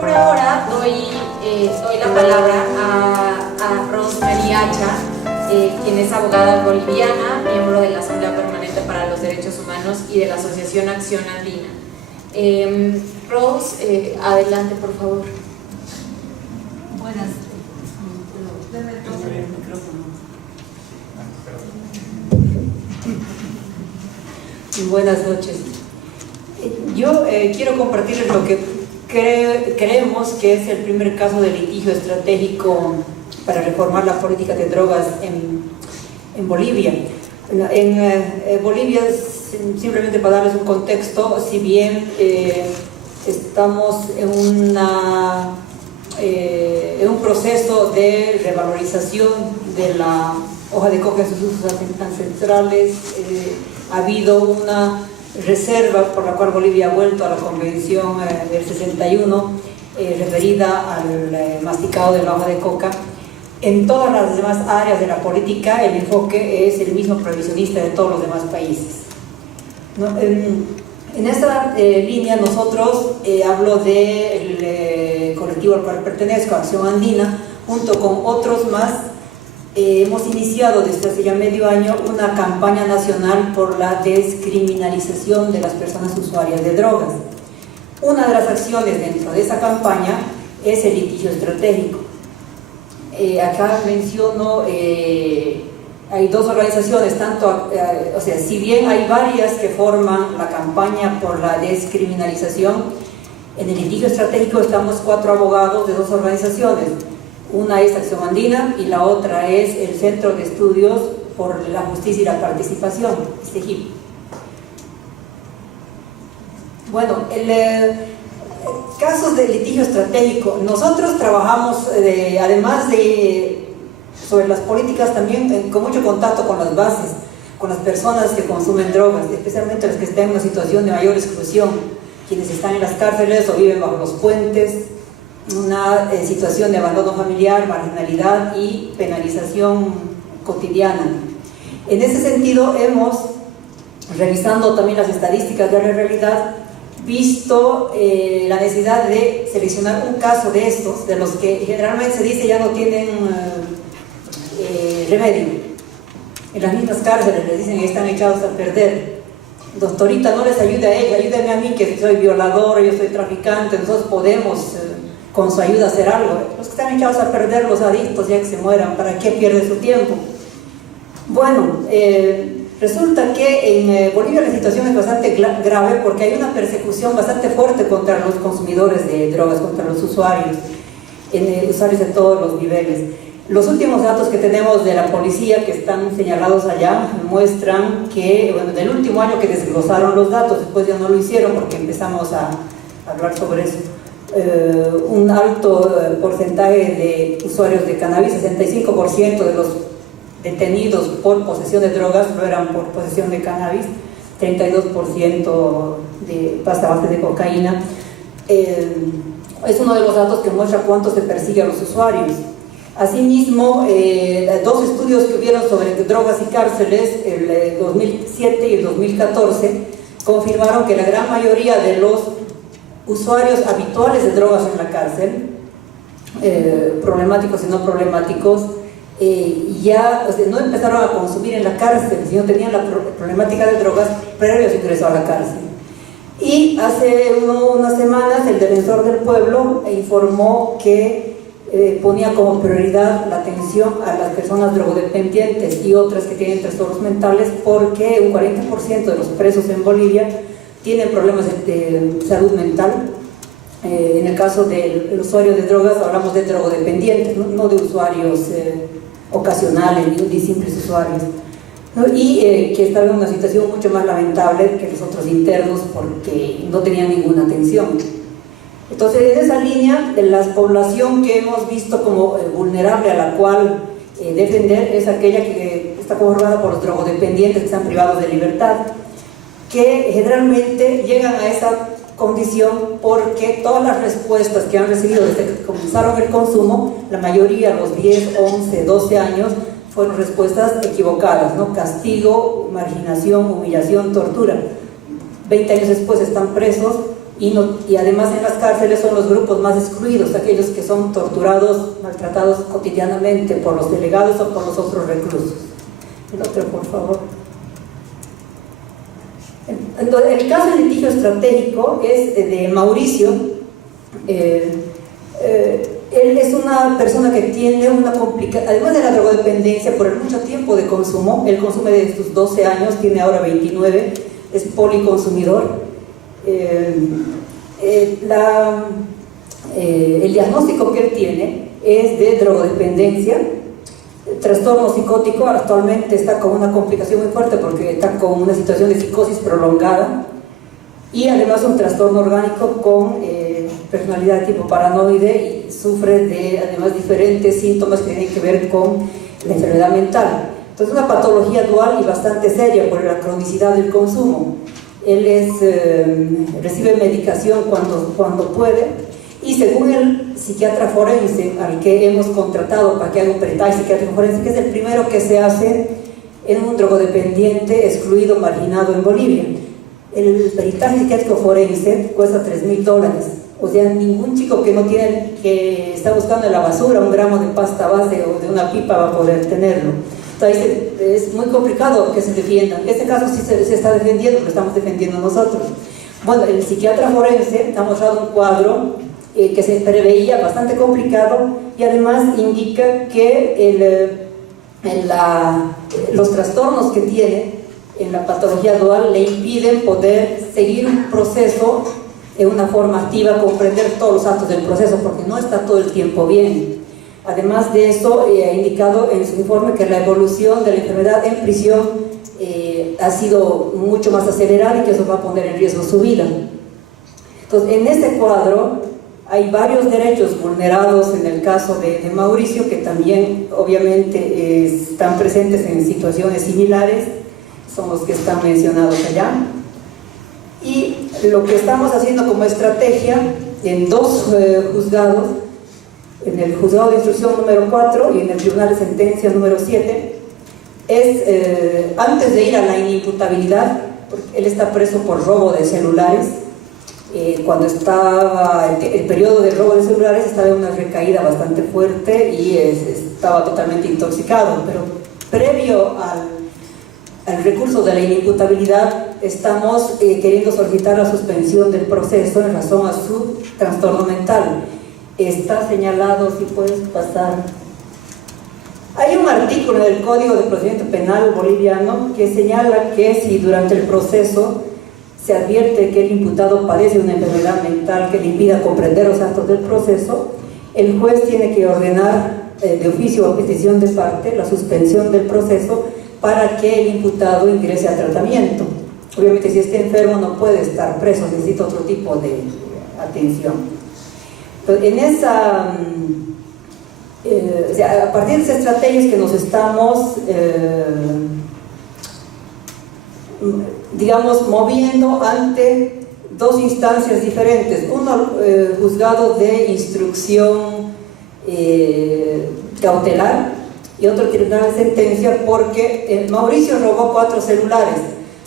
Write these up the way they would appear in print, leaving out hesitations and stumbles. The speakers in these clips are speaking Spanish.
Por ahora doy la palabra a Rosemary Acha, quien es abogada boliviana, miembro de la Asamblea Permanente para los Derechos Humanos y de la Asociación Acción Andina. Rose, adelante, por favor. Buenas. Debe tocar el micrófono. Buenas noches. Yo quiero compartirles lo que creemos que es el primer caso de litigio estratégico para reformar la política de drogas en Bolivia. En Bolivia, simplemente para darles un contexto, si bien estamos en un proceso de revalorización de la hoja de coca en sus usos ancestrales, ha habido una reserva por la cual Bolivia ha vuelto a la Convención del 61 referida al masticado de la hoja de coca. En todas las demás áreas de la política el enfoque es el mismo prohibicionista de todos los demás países, ¿no? En esta línea nosotros, hablo del colectivo al cual pertenezco, Acción Andina, junto con otros más, hemos iniciado desde hace ya medio año una campaña nacional por la descriminalización de las personas usuarias de drogas. Una de las acciones dentro de esa campaña es el litigio estratégico. Acá menciono, hay dos organizaciones, o sea, si bien hay varias que forman la campaña por la descriminalización, en el litigio estratégico estamos 4 abogados de 2 organizaciones. Una es Acción Andina y la otra es el Centro de Estudios por la Justicia y la Participación, CEGIP. Bueno, casos de litigio estratégico. Nosotros trabajamos, además de sobre las políticas, también con mucho contacto con las bases, con las personas que consumen drogas, especialmente los que están en una situación de mayor exclusión, quienes están en las cárceles o viven bajo los puentes, una situación de abandono familiar, marginalidad y penalización cotidiana. En ese sentido hemos, revisando también las estadísticas de la realidad, visto la necesidad de seleccionar un caso de estos, de los que generalmente se dice ya no tienen remedio. En las mismas cárceles les dicen que están echados a perder. Doctorita, no les ayude a ella, ayúdenme a mí que soy violador, yo soy traficante, nosotros podemos con su ayuda hacer algo. Los que están echados a perder, los adictos, ya que se mueran, ¿para qué pierde su tiempo? Bueno, resulta que en Bolivia la situación es bastante grave porque hay una persecución bastante fuerte contra los consumidores de drogas, contra los usuarios, usuarios de todos los niveles. Los últimos datos que tenemos de la policía que están señalados allá muestran que, bueno, del último año que desglosaron los datos, después ya no lo hicieron porque empezamos a hablar sobre eso, un alto porcentaje de usuarios de cannabis, 65% de los detenidos por posesión de drogas lo eran por posesión de cannabis, 32% de pasta base de cocaína. Es uno de los datos que muestra cuánto se persigue a los usuarios. Asimismo, 2 estudios que hubieron sobre drogas y cárceles, el 2007 y el 2014, confirmaron que la gran mayoría de los usuarios habituales de drogas en la cárcel, problemáticos y no problemáticos, ya, o sea, no empezaron a consumir en la cárcel, sino tenían la problemática de drogas previo a su ingreso a la cárcel. Y hace unas semanas el defensor del pueblo informó que ponía como prioridad la atención a las personas drogodependientes y otras que tienen trastornos mentales, porque un 40% de los presos en Bolivia tienen problemas de salud mental. En el caso del usuario de drogas hablamos de drogodependientes, no de usuarios ocasionales ni de simples usuarios, ¿no? Y que estaban en una situación mucho más lamentable que los otros internos porque no tenían ninguna atención. Entonces, en esa línea, de la población que hemos visto como vulnerable, a la cual defender, es aquella que está conformada por los drogodependientes que están privados de libertad, que generalmente llegan a esa condición porque todas las respuestas que han recibido desde que comenzaron el consumo, la mayoría a los 10, 11, 12 años, fueron respuestas equivocadas, ¿no? Castigo, marginación, humillación, tortura. 20 años después están presos y además en las cárceles son los grupos más excluidos, aquellos que son torturados, maltratados cotidianamente por los delegados o por los otros reclusos. El otro, por favor. Entonces, el caso del litigio estratégico es de Mauricio. Él es una persona que tiene una complicación, además de la drogodependencia, por el mucho tiempo de consumo. Él consume desde sus 12 años, tiene ahora 29, es policonsumidor. El diagnóstico que él tiene es de drogodependencia, trastorno psicótico. Actualmente está con una complicación muy fuerte porque está con una situación de psicosis prolongada, y además un trastorno orgánico con personalidad tipo paranoide, y sufre de además diferentes síntomas que tienen que ver con la enfermedad mental. Entonces, una patología dual y bastante seria por la cronicidad del consumo. Él recibe medicación cuando puede, y según el psiquiatra forense al que hemos contratado para que haga un peritaje psiquiátrico forense, que es el primero que se hace en un drogodependiente excluido, marginado en Bolivia, el peritaje psiquiátrico forense cuesta $3.000. O sea, ningún chico que está buscando en la basura un gramo de pasta base o de una pipa va a poder tenerlo. Entonces es muy complicado que se defiendan. En este caso sí se está defendiendo, lo estamos defendiendo nosotros. Bueno, el psiquiatra forense ha mostrado un cuadro que se preveía bastante complicado, y además indica que los trastornos que tiene en la patología dual le impiden poder seguir un proceso en una forma activa, comprender todos los actos del proceso, porque no está todo el tiempo bien. Además de eso, ha indicado en su informe que la evolución de la enfermedad en prisión ha sido mucho más acelerada, y que eso va a poner en riesgo su vida. Entonces, en este cuadro hay varios derechos vulnerados en el caso de Mauricio, que también obviamente están presentes en situaciones similares, son los que están mencionados allá. Y lo que estamos haciendo como estrategia en dos juzgados, en el juzgado de instrucción número 4 y en el tribunal de sentencia número 7, es antes de ir a la inimputabilidad, porque él está preso por robo de celulares. Cuando estaba el periodo de robo de celulares, estaba en una recaída bastante fuerte y estaba totalmente intoxicado, pero previo al recurso de la inimputabilidad estamos queriendo solicitar la suspensión del proceso en razón a su trastorno mental. Está señalado, si puedes pasar. Hay un artículo del Código de Procedimiento Penal boliviano que señala que si durante el proceso se advierte que el imputado padece una enfermedad mental que le impida comprender los actos del proceso, el juez tiene que ordenar de oficio o a petición de parte la suspensión del proceso para que el imputado ingrese a tratamiento. Obviamente, si está enfermo no puede estar preso, necesita otro tipo de atención. Entonces, a partir de esas estrategias que nos estamos moviendo ante dos instancias diferentes, uno juzgado de instrucción cautelar y otro tribunal de sentencia, porque Mauricio robó 4 celulares.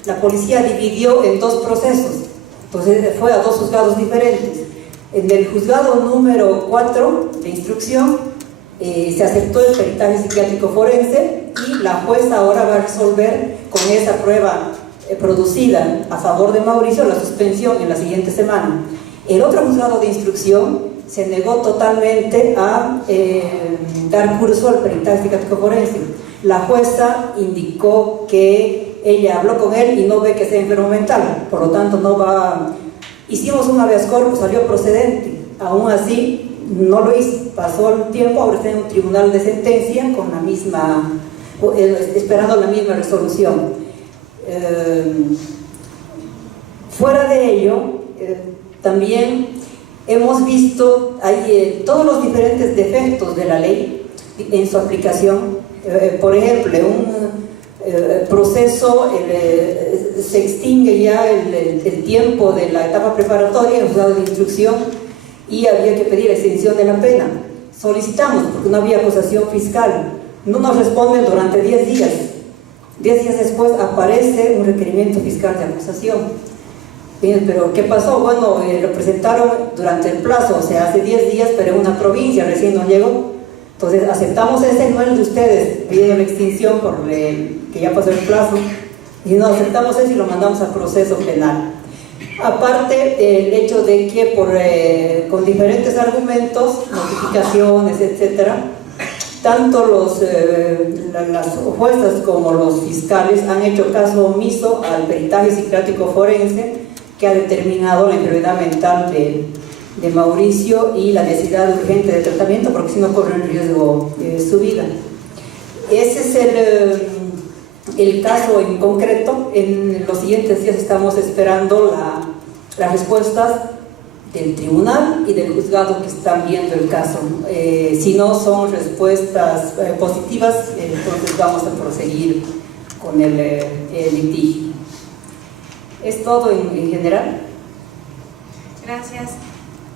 La policía dividió en 2 procesos, entonces fue a 2 juzgados diferentes. En el juzgado número 4 de instrucción se aceptó el peritaje psiquiátrico forense, y la jueza ahora va a resolver con esa prueba producida a favor de Mauricio la suspensión en la siguiente semana. El otro juzgado de instrucción se negó totalmente a dar curso al peritaje psiquiátrico forense. La jueza indicó que ella habló con él y no ve que sea enfermo mental, por lo tanto no va. Hicimos un habeas corpus, salió procedente, aún así no lo hizo, pasó el tiempo, ahora está en un tribunal de sentencia con la misma, esperando la misma resolución. Fuera de ello, también hemos visto todos los diferentes defectos de la ley en su aplicación. Por ejemplo, un proceso se extingue ya el tiempo de la etapa preparatoria en el juzgado de instrucción y había que pedir extensión de la pena. Solicitamos porque no había acusación fiscal, no nos responden durante 10 días. 10 días después aparece un requerimiento fiscal de acusación. Bien, pero ¿qué pasó? Bueno, lo presentaron durante el plazo, o sea, hace 10 días, pero en una provincia recién no llegó. Entonces aceptamos ese, no el de ustedes, piden la extinción por que ya pasó el plazo, y no aceptamos eso y lo mandamos a proceso penal. Aparte, el hecho de que con diferentes argumentos, notificaciones, etcétera, tanto las juezas como los fiscales han hecho caso omiso al peritaje psiquiátrico forense que ha determinado la enfermedad mental de Mauricio y la necesidad urgente de tratamiento, porque si no corre en riesgo su vida. Ese es el caso en concreto. En los siguientes días estamos esperando las respuestas del tribunal y del juzgado que están viendo el caso. Si no son respuestas positivas, entonces vamos a proseguir con el litigio. ¿Es todo en general? Gracias.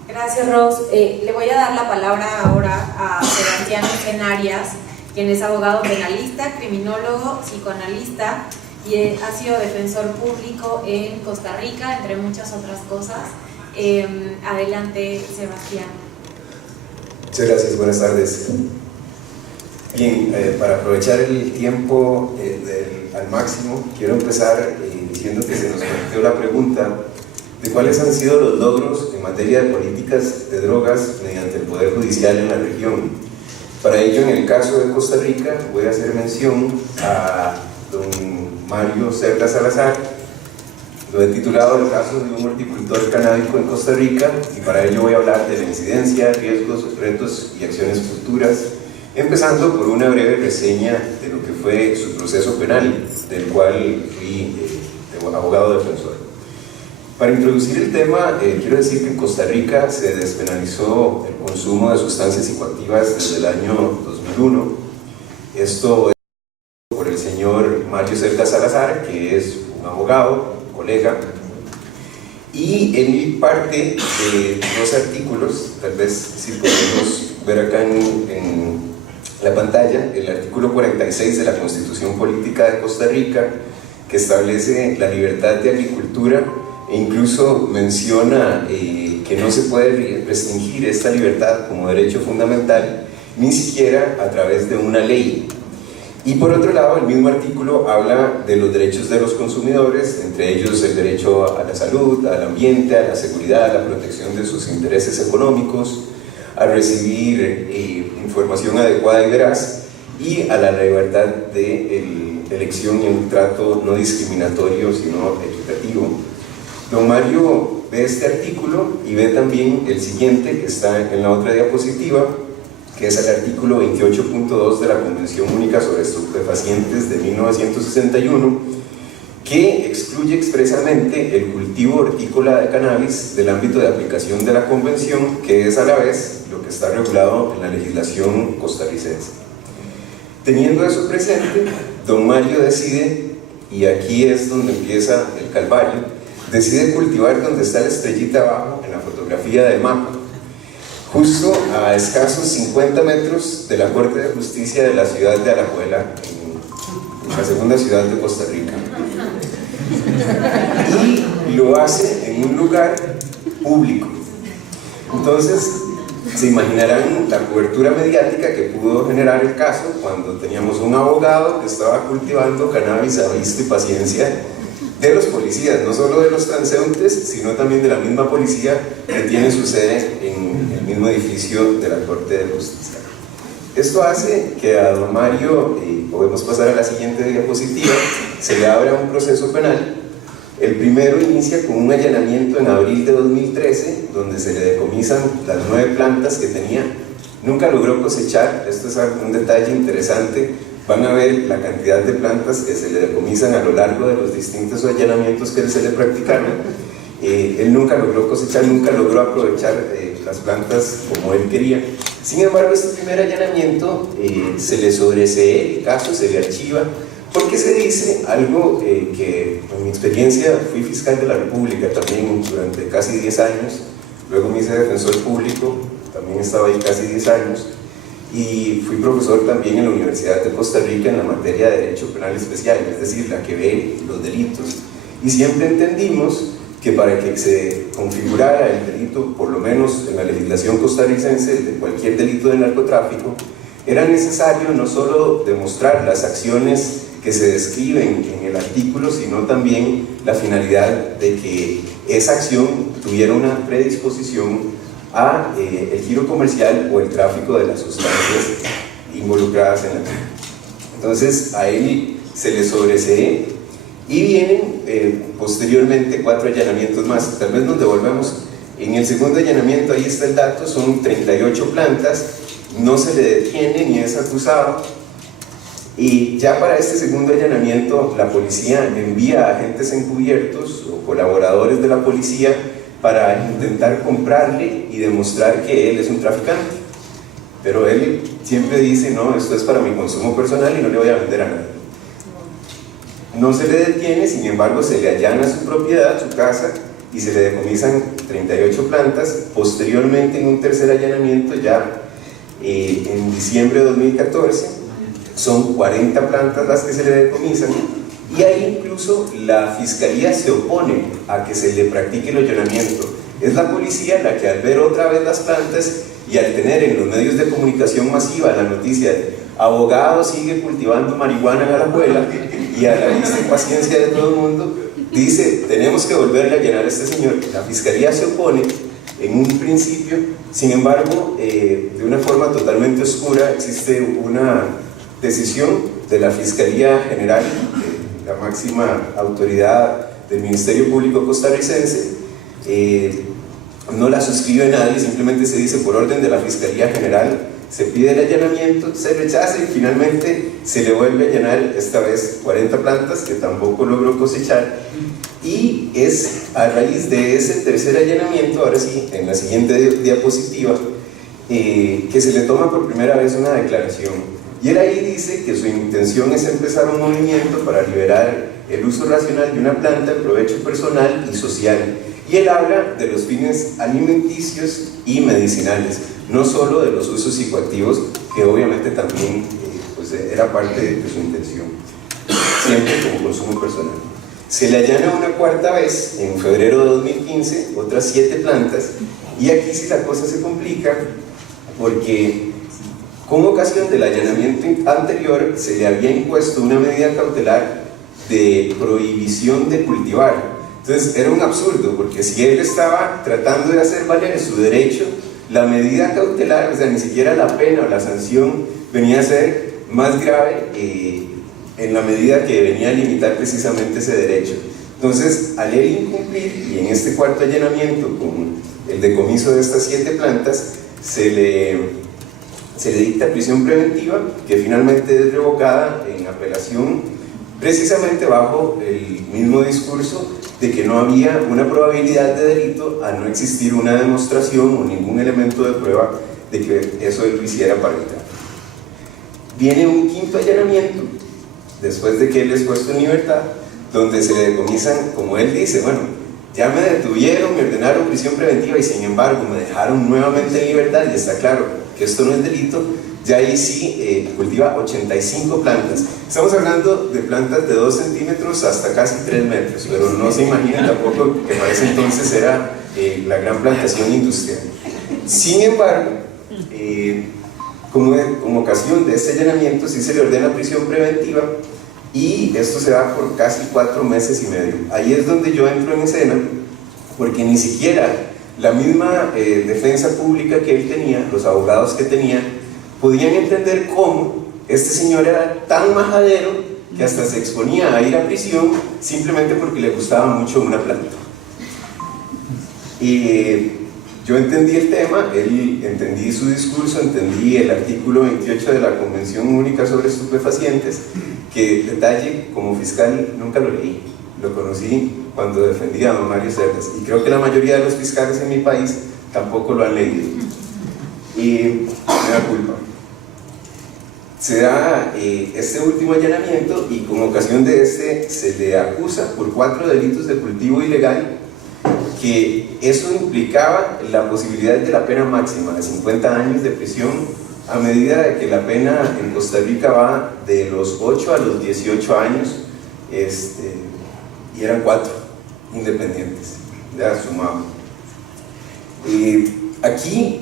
Gracias, Ros. Le voy a dar la palabra ahora a Sebastián Arias, quien es abogado penalista, criminólogo, psicoanalista y ha sido defensor público en Costa Rica, entre muchas otras cosas. Adelante, Sebastián. Muchas gracias, buenas tardes. Bien, para aprovechar el tiempo al máximo, quiero empezar diciendo que se nos planteó la pregunta de cuáles han sido los logros en materia de políticas de drogas mediante el Poder Judicial en la región. Para ello, en el caso de Costa Rica, voy a hacer mención a don Mario Cerda Salazar. Lo he titulado El caso de un horticultor canábico en Costa Rica, y para ello voy a hablar de la incidencia, riesgos, retos y acciones futuras, empezando por una breve reseña de lo que fue su proceso penal, del cual fui abogado defensor. Para introducir el tema, quiero decir que en Costa Rica se despenalizó el consumo de sustancias psicoactivas desde el año 2001. Esto es por el señor Mario Cerda Salazar, que es un abogado, colega, y él parte de dos artículos, tal vez si podemos ver acá en la pantalla, el artículo 46 de la Constitución Política de Costa Rica, que establece la libertad de agricultura e incluso menciona que no se puede restringir esta libertad como derecho fundamental, ni siquiera a través de una ley. Y por otro lado, el mismo artículo habla de los derechos de los consumidores, entre ellos el derecho a la salud, al ambiente, a la seguridad, a la protección de sus intereses económicos, a recibir información adecuada y veraz, y a la libertad de elección y un trato no discriminatorio, sino equitativo. Don Mario ve este artículo y ve también el siguiente, que está en la otra diapositiva, que es el artículo 28.2 de la Convención Única sobre Estupefacientes de 1961, que excluye expresamente el cultivo hortícola de cannabis del ámbito de aplicación de la Convención, que es a la vez lo que está regulado en la legislación costarricense. Teniendo eso presente, don Mario decide, y aquí es donde empieza el calvario, decide cultivar donde está la estrellita abajo en la fotografía del mapa, justo a escasos 50 metros de la Corte de Justicia de la ciudad de Alajuela, en la segunda ciudad de Costa Rica. Y lo hace en un lugar público. Entonces, se imaginarán la cobertura mediática que pudo generar el caso cuando teníamos un abogado que estaba cultivando cannabis a vista y paciencia de los policías, no solo de los transeúntes, sino también de la misma policía que tiene su sede en el mismo edificio de la Corte de Justicia. Esto hace que a don Mario, podemos pasar a la siguiente diapositiva, se le abra un proceso penal. El primero inicia con un allanamiento en abril de 2013, donde se le decomisan las 9 plantas que tenía. Nunca logró cosechar, esto es un detalle interesante. Van a ver la cantidad de plantas que se le decomisan a lo largo de los distintos allanamientos que se le practicaron. Él nunca logró cosechar, nunca logró aprovechar las plantas como él quería. Sin embargo, este primer allanamiento se le sobresee el caso, se le archiva, porque se dice algo que en mi experiencia fui fiscal de la República también durante casi 10 años, luego me hice defensor público, también estaba ahí casi 10 años, y fui profesor también en la Universidad de Costa Rica en la materia de Derecho Penal Especial, es decir, la que ve los delitos. Y siempre entendimos que para que se configurara el delito, por lo menos en la legislación costarricense, de cualquier delito de narcotráfico, era necesario no solo demostrar las acciones que se describen en el artículo, sino también la finalidad de que esa acción tuviera una predisposición a el giro comercial o el tráfico de las sustancias involucradas en la trama. Entonces a él se le sobresee y vienen posteriormente 4 allanamientos más. Tal vez nos devolvemos. En el segundo allanamiento, ahí está el dato, son 38 plantas, no se le detiene ni es acusado. Y ya para este segundo allanamiento, la policía envía a agentes encubiertos o colaboradores de la policía para intentar comprarle y demostrar que él es un traficante. Pero él siempre dice, no, esto es para mi consumo personal y no le voy a vender a nadie. No se le detiene, sin embargo se le allana su propiedad, su casa, y se le decomisan 38 plantas. Posteriormente, en un tercer allanamiento, ya en diciembre de 2014, son 40 plantas las que se le decomisan, y ahí incluso la fiscalía se opone a que se le practique el allanamiento. Es la policía la que, al ver otra vez las plantas y al tener en los medios de comunicación masiva la noticia de abogado sigue cultivando marihuana en Alajuela, y a la vista y paciencia de todo el mundo, dice, tenemos que volverle a allanar a este señor. La fiscalía se opone en un principio, sin embargo, de una forma totalmente oscura, existe una decisión de la Fiscalía General, la máxima autoridad del Ministerio Público costarricense. No la suscribe nadie, simplemente se dice por orden de la Fiscalía General, se pide el allanamiento, se rechaza y finalmente se le vuelve a allanar, esta vez 40 plantas que tampoco logró cosechar. Y es a raíz de ese tercer allanamiento, ahora sí, en la siguiente diapositiva, que se le toma por primera vez una declaración. Y él ahí dice que su intención es empezar un movimiento para liberar el uso racional de una planta en provecho personal y social. Y él habla de los fines alimenticios y medicinales, no solo de los usos psicoactivos, que obviamente también pues era parte de su intención, siempre como consumo personal. Se le allana una cuarta vez, en febrero de 2015, otras 7 plantas, y aquí sí la cosa se complica, porque con ocasión del allanamiento anterior se le había impuesto una medida cautelar de prohibición de cultivar. Entonces era un absurdo, porque si él estaba tratando de hacer valer su derecho, la medida cautelar, o sea, ni siquiera la pena o la sanción venía a ser más grave en la medida que venía a limitar precisamente ese derecho. Entonces, al él incumplir, y en este cuarto allanamiento con el decomiso de estas 7 plantas, se le dicta prisión preventiva, que finalmente es revocada en apelación, precisamente bajo el mismo discurso de que no había una probabilidad de delito al no existir una demostración o ningún elemento de prueba de que eso él lo hiciera para el tráfico. Viene un quinto allanamiento, después de que él es puesto en libertad, donde se le decomisan, como él dice, bueno, ya me detuvieron, me ordenaron prisión preventiva y sin embargo me dejaron nuevamente en libertad y está claro que esto no es delito. Ya ahí sí cultiva 85 plantas. Estamos hablando de plantas de 2 centímetros hasta casi 3 metros, pero no se imaginan tampoco que para ese entonces era la gran plantación industrial. Sin embargo, como ocasión de este allanamiento sí se le ordena prisión preventiva, y esto se da por casi 4 meses y medio. Ahí es donde yo entro en escena, porque ni siquiera la misma defensa pública que él tenía, los abogados que tenía, podían entender cómo este señor era tan majadero que hasta se exponía a ir a prisión simplemente porque le gustaba mucho una planta. Y yo entendí el tema, entendí su discurso, entendí el artículo 28 de la Convención Única sobre Estupefacientes, que, detalle, como fiscal nunca lo leí, lo conocí cuando defendía a don Mario Cerdas, y creo que la mayoría de los fiscales en mi país tampoco lo han leído, y me da culpa. Se da este último allanamiento, y con ocasión de este se le acusa por 4 delitos de cultivo ilegal, que eso implicaba la posibilidad de la pena máxima de 50 años de prisión, a medida de que la pena en Costa Rica va de los 8 a los 18 años, y eran 4 independientes. ya sumado. Aquí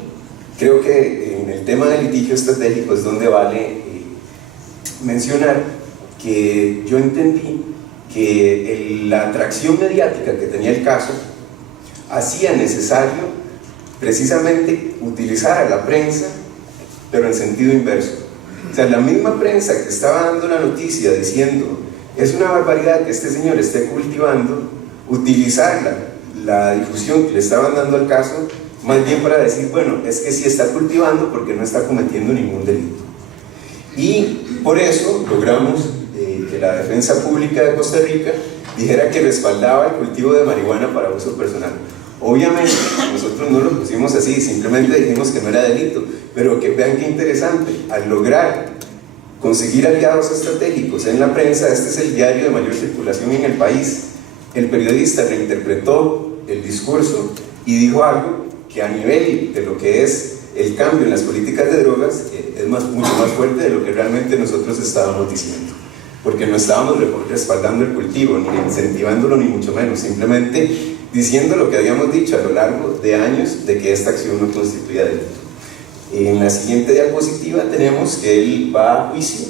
creo que en el tema del litigio estratégico es donde vale mencionar que yo entendí que la atracción mediática que tenía el caso hacía necesario precisamente utilizar a la prensa, pero en sentido inverso. O sea, la misma prensa que estaba dando la noticia diciendo es una barbaridad que este señor esté cultivando, utilizar la difusión que le estaban dando al caso más bien para decir, bueno, es que sí está cultivando porque no está cometiendo ningún delito. Y por eso logramos que la Defensa Pública de Costa Rica dijera que respaldaba el cultivo de marihuana para uso personal. Obviamente nosotros no lo pusimos así, simplemente dijimos que no era delito, pero que vean qué interesante, al lograr conseguir aliados estratégicos en la prensa, este es el diario de mayor circulación en el país, el periodista reinterpretó el discurso y dijo algo que a nivel de lo que es el cambio en las políticas de drogas es mucho más fuerte de lo que realmente nosotros estábamos diciendo, porque no estábamos respaldando el cultivo, ni incentivándolo, ni mucho menos, simplemente diciendo lo que habíamos dicho a lo largo de años de que esta acción no constituía delito. En la siguiente diapositiva tenemos que él va a juicio,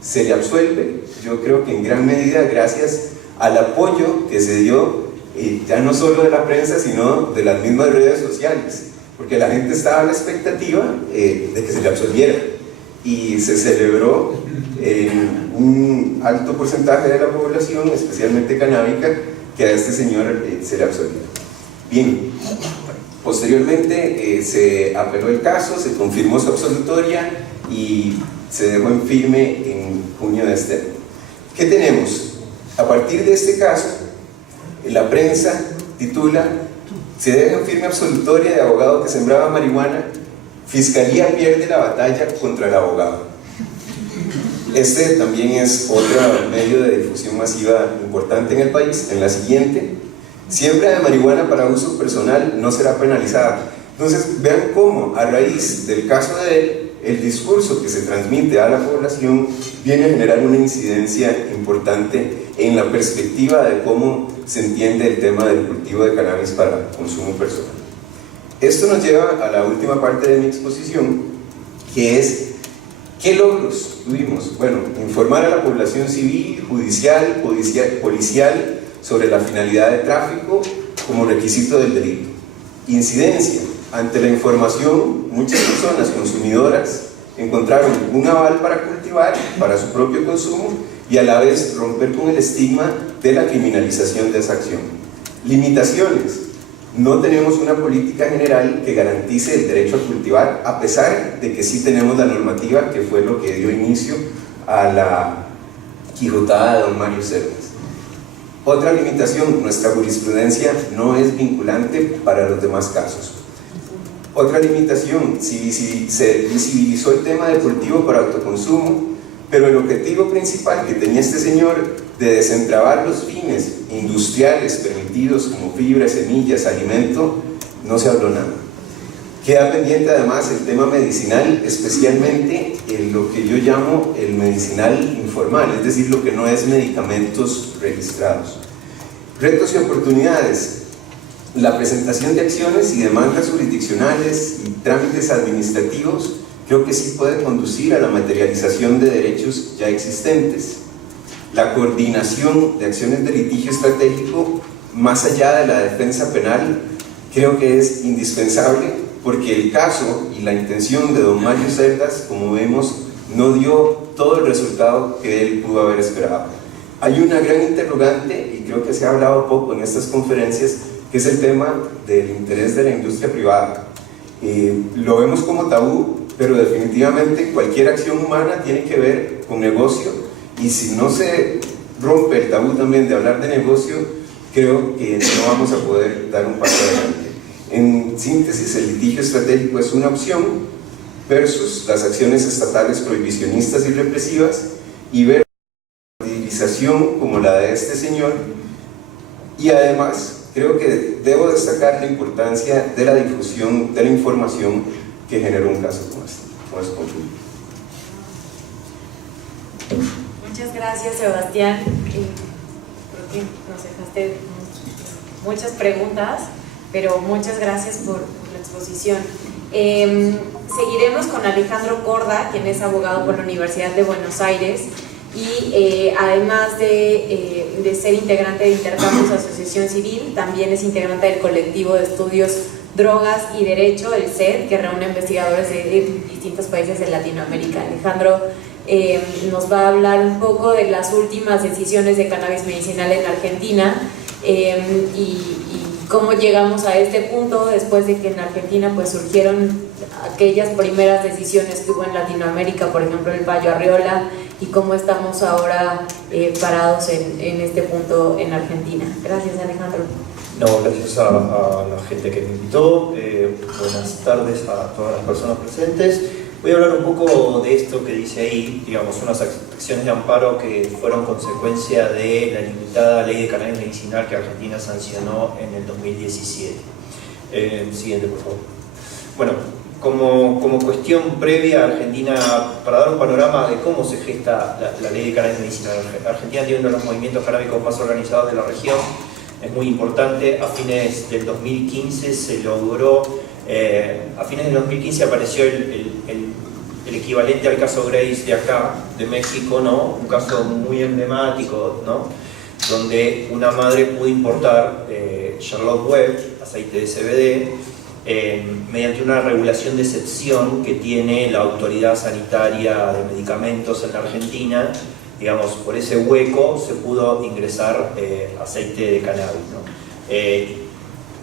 se le absuelve, yo creo que en gran medida gracias al apoyo que se dio ya no solo de la prensa sino de las mismas redes sociales, porque la gente estaba a la expectativa de que se le absolviera y se celebró en un alto porcentaje de la población, especialmente canábica, que a este señor se le absolvió. Bien, posteriormente se apeló el caso, se confirmó su absolutoria y se dejó en firme en junio de este año. ¿Qué tenemos? A partir de este caso, la prensa titula: se deja en firme absolutoria de abogado que sembraba marihuana, Fiscalía pierde la batalla contra el abogado. Este también es otro medio de difusión masiva importante en el país. En la siguiente, siembra de marihuana para uso personal no será penalizada. Entonces vean cómo a raíz del caso de él, el discurso que se transmite a la población viene a generar una incidencia importante en la perspectiva de cómo se entiende el tema del cultivo de cannabis para consumo personal. Esto nos lleva a la última parte de mi exposición, que es ¿qué logros tuvimos? Bueno, informar a la población civil, judicial, policial sobre la finalidad de tráfico como requisito del delito. Incidencia: ante la información, muchas personas consumidoras encontraron un aval para cultivar para su propio consumo y a la vez romper con el estigma de la criminalización de esa acción. Limitaciones: no tenemos una política general que garantice el derecho a cultivar, a pesar de que sí tenemos la normativa que fue lo que dio inicio a la quijotada de don Mario Cerdas. Otra limitación: nuestra jurisprudencia no es vinculante para los demás casos. Otra limitación: se visibilizó el tema del cultivo para autoconsumo, pero el objetivo principal que tenía este señor de desentrabar los fines industriales permitidos como fibras, semillas, alimento, no se habló nada. Queda pendiente además el tema medicinal, especialmente lo que yo llamo el medicinal informal, es decir, lo que no es medicamentos registrados. Retos y oportunidades: la presentación de acciones y demandas jurisdiccionales y trámites administrativos creo que sí puede conducir a la materialización de derechos ya existentes. La coordinación de acciones de litigio estratégico más allá de la defensa penal creo que es indispensable, porque el caso y la intención de don Mario Cerdas, como vemos, no dio todo el resultado que él pudo haber esperado. Hay una gran interrogante, y creo que se ha hablado poco en estas conferencias, que es el tema del interés de la industria privada. Lo vemos como tabú, pero definitivamente cualquier acción humana tiene que ver con negocio, y si no se rompe el tabú también de hablar de negocio, creo que no vamos a poder dar un paso adelante. En síntesis, el litigio estratégico es una opción versus las acciones estatales prohibicionistas y represivas, y ver la utilización como la de este señor. Y además creo que debo destacar la importancia de la difusión de la información que generó un caso como este. Con eso concluyo. Muchas gracias, Sebastián. Creo que nos dejaste muchas preguntas, pero muchas gracias por la exposición. Seguiremos con Alejandro Corda, quien es abogado por la Universidad de Buenos Aires y además de ser integrante de Intercambios Asociación Civil, también es integrante del colectivo de estudios Drogas y Derecho, el CED, que reúne investigadores de distintos países de Latinoamérica. Alejandro nos va a hablar un poco de las últimas decisiones de cannabis medicinal en Argentina y cómo llegamos a este punto después de que en Argentina pues surgieron aquellas primeras decisiones que hubo en Latinoamérica, por ejemplo el Fallo Arriola, y cómo estamos ahora parados en este punto en Argentina. Gracias, Alejandro. No, gracias a la gente que me invitó. Buenas tardes a todas las personas presentes. Voy a hablar un poco de esto que dice ahí, digamos, unas acciones de amparo que fueron consecuencia de la limitada ley de cannabis medicinal que Argentina sancionó en el 2017. Siguiente, por favor. Bueno, como cuestión previa, Argentina, para dar un panorama de cómo se gesta la ley de cannabis medicinal, Argentina tiene uno de los movimientos canábicos más organizados de la región, es muy importante. A fines del 2015 se logró, a fines del 2015 apareció el equivalente al caso Grace de acá, de México, ¿no? Un caso muy emblemático, ¿no? Donde una madre pudo importar Charlotte Web, aceite de CBD, mediante una regulación de excepción que tiene la Autoridad Sanitaria de Medicamentos en la Argentina. Digamos, por ese hueco se pudo ingresar aceite de cannabis, ¿no?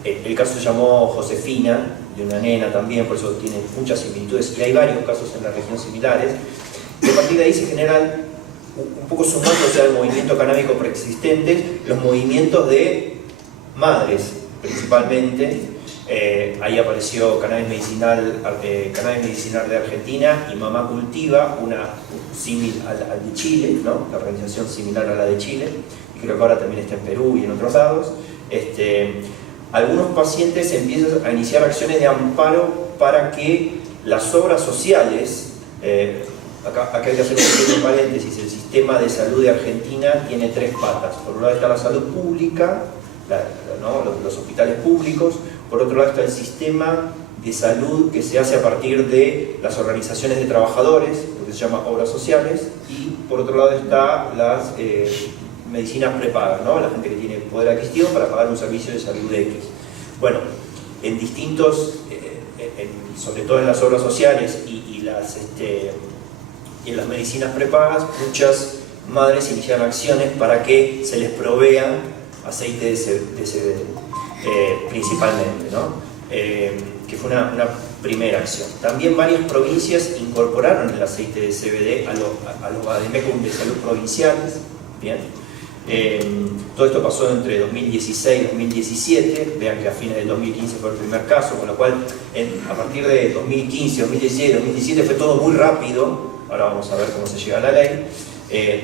El caso se llamó Josefina, de una nena también, por eso tiene muchas similitudes, y hay varios casos en la región similares. Y a partir de ahí se generan, un poco sumándose al movimiento canábico preexistente, los movimientos de madres, principalmente. Ahí apareció Cannabis Medicinal de Argentina y Mamá Cultiva, una similar al de Chile, ¿no? La organización similar a la de Chile, y creo que ahora también está en Perú y en otros lados. Algunos pacientes empiezan a iniciar acciones de amparo para que las obras sociales, acá hay que hacer un pequeño paréntesis, el sistema de salud de Argentina tiene tres patas. Por un lado está la salud pública, ¿no? Los hospitales públicos. Por otro lado está el sistema de salud que se hace a partir de las organizaciones de trabajadores, lo que se llama obras sociales, y por otro lado está las medicinas prepagas, ¿no? La gente que tiene poder adquisitivo para pagar un servicio de salud X. Bueno, en distintos, sobre todo en las obras sociales y en las medicinas prepagas, muchas madres inician acciones para que se les provea aceite de CBD. Principalmente, ¿no? Que fue una primera acción. También varias provincias incorporaron el aceite de CBD a los vademecum de salud provinciales. Bien. Todo esto pasó entre 2016 y 2017. Vean que a fines del 2015 fue el primer caso, con lo cual a partir de 2015, 2016, 2017 fue todo muy rápido. Ahora vamos a ver cómo se llega a la ley.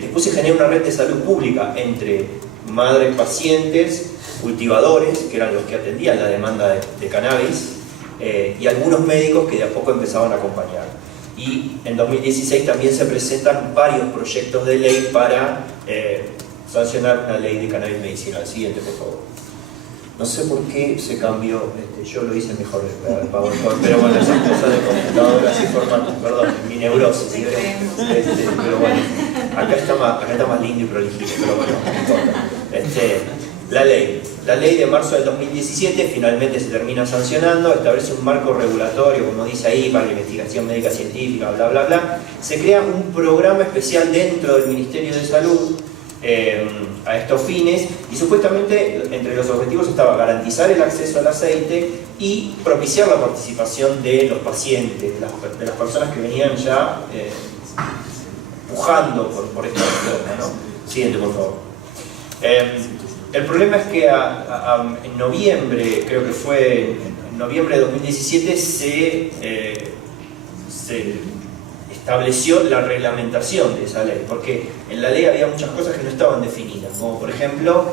Después se genera una red de salud pública entre madres pacientes, cultivadores, que eran los que atendían la demanda de cannabis, y algunos médicos que de a poco empezaban a acompañar. Y en 2016 también se presentan varios proyectos de ley para sancionar una ley de cannabis medicinal. Siguiente, por favor. No sé por qué se cambió, yo lo hice mejor el PowerPoint, pero bueno, esas cosas de computadoras y formatos, perdón, mi neurosis, pero bueno, acá está más lindo y prolijito, pero bueno, no importa. La ley de marzo del 2017 finalmente se termina sancionando, establece un marco regulatorio, como dice ahí, para la investigación médica científica, bla, bla, bla. Se crea un programa especial dentro del Ministerio de Salud a estos fines, y supuestamente entre los objetivos estaba garantizar el acceso al aceite y propiciar la participación de los pacientes, de las personas que venían ya pujando por esta reforma, ¿no? Siguiente, por favor. El problema es que en noviembre, creo que fue en noviembre de 2017, se estableció la reglamentación de esa ley, porque en la ley había muchas cosas que no estaban definidas, como por ejemplo,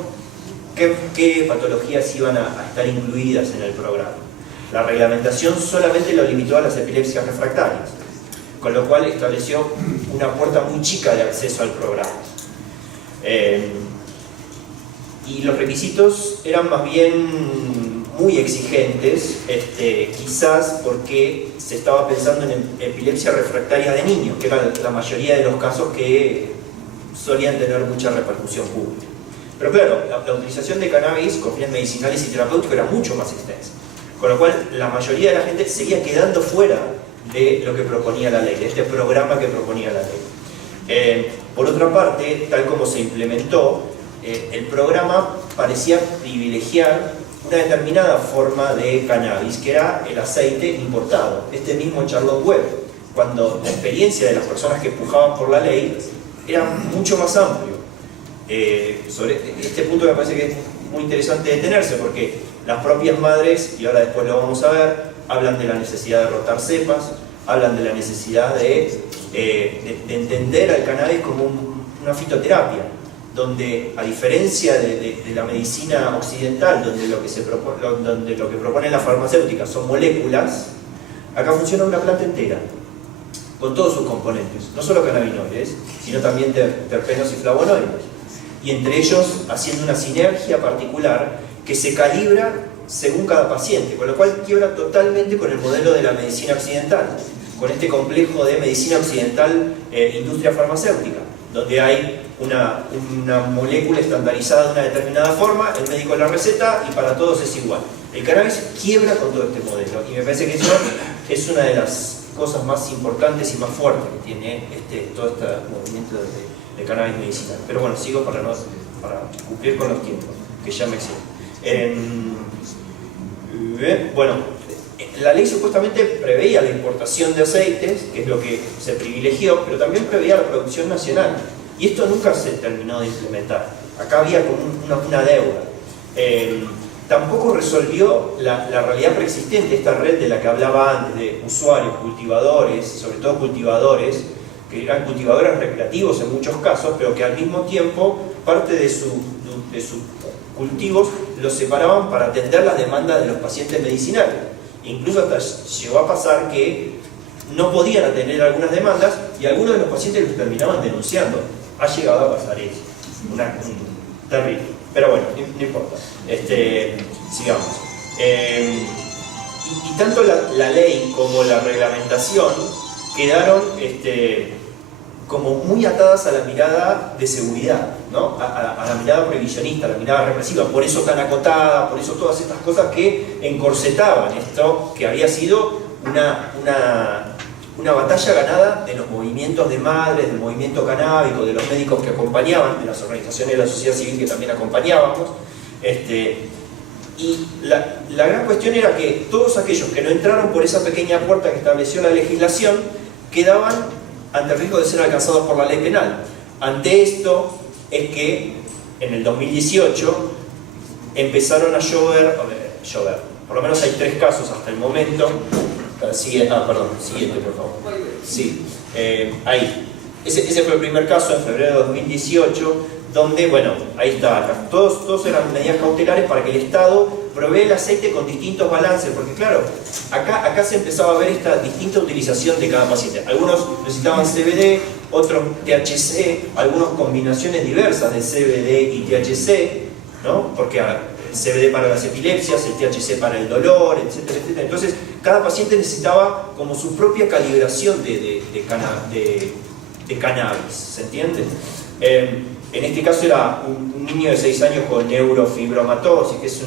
qué patologías iban a estar incluidas en el programa. La reglamentación solamente lo limitó a las epilepsias refractarias, con lo cual estableció una puerta muy chica de acceso al programa. y los requisitos eran más bien muy exigentes, quizás porque se estaba pensando en epilepsia refractaria de niños, que era la mayoría de los casos que solían tener mucha repercusión pública. Pero claro, la utilización de cannabis con fines medicinales y terapéuticos era mucho más extensa, con lo cual la mayoría de la gente seguía quedando fuera de lo que proponía la ley, de este programa que proponía la ley. Por otra parte, tal como se implementó, el programa parecía privilegiar una determinada forma de cannabis, que era el aceite importado. Este mismo Charlotte Webb, cuando la experiencia de las personas que pujaban por la ley era mucho más amplio. Sobre este punto me parece que es muy interesante detenerse, porque las propias madres, y ahora después lo vamos a ver, hablan de la necesidad de rotar cepas, hablan de la necesidad de entender al cannabis como una fitoterapia, donde a diferencia de la medicina occidental, donde lo que propone la farmacéutica son moléculas, acá funciona una planta entera, con todos sus componentes, no solo cannabinoides, sino también terpenos y flavonoides, y entre ellos haciendo una sinergia particular que se calibra según cada paciente, con lo cual quiebra totalmente con el modelo de la medicina occidental, con este complejo de medicina occidental industria farmacéutica, donde hay una molécula estandarizada de una determinada forma, el médico la receta y para todos es igual. El cannabis quiebra con todo este modelo, y me parece que eso es una de las cosas más importantes y más fuertes que tiene todo este movimiento de cannabis medicinal. Pero bueno, sigo para cumplir con los tiempos, que ya me excedo. Bueno, la ley supuestamente preveía la importación de aceites, que es lo que se privilegió, pero también preveía la producción nacional. Y esto nunca se terminó de implementar. Acá había como una deuda. Tampoco resolvió la realidad preexistente, esta red de la que hablaba antes, de usuarios, cultivadores, sobre todo cultivadores, que eran cultivadores recreativos en muchos casos, pero que al mismo tiempo parte de sus cultivos los separaban para atender las demandas de los pacientes medicinales. Incluso hasta llegó a pasar que no podían atender algunas demandas y algunos de los pacientes los terminaban denunciando. Ha llegado a pasar eso. Terrible. Pero bueno, no importa. Sigamos. Y tanto la ley como la reglamentación quedaron como muy atadas a la mirada de seguridad, ¿no? a la mirada previsionista, a la mirada represiva, por eso tan acotada, por eso todas estas cosas que encorsetaban esto, que había sido una batalla ganada de los movimientos de madres, del movimiento canábico, de los médicos que acompañaban, de las organizaciones de la sociedad civil que también acompañábamos. Y la gran cuestión era que todos aquellos que no entraron por esa pequeña puerta que estableció la legislación quedaban ante el riesgo de ser alcanzados por la ley penal. Ante esto es que en el 2018 empezaron a llover, por lo menos hay 3 casos hasta el momento. Siguiente por favor. Sí, ahí. Ese fue el primer caso en febrero de 2018, donde, bueno, ahí está, todos eran medidas cautelares para que el Estado provee el aceite con distintos balances, porque claro, acá se empezaba a ver esta distinta utilización de cada paciente. Algunos necesitaban CBD, otros THC, algunas combinaciones diversas de CBD y THC, ¿no? Porque el CBD para las epilepsias, el THC para el dolor, etcétera, etcétera. Entonces, cada paciente necesitaba como su propia calibración de cannabis, ¿se entiende? En este caso era un niño de 6 años con neurofibromatosis, que es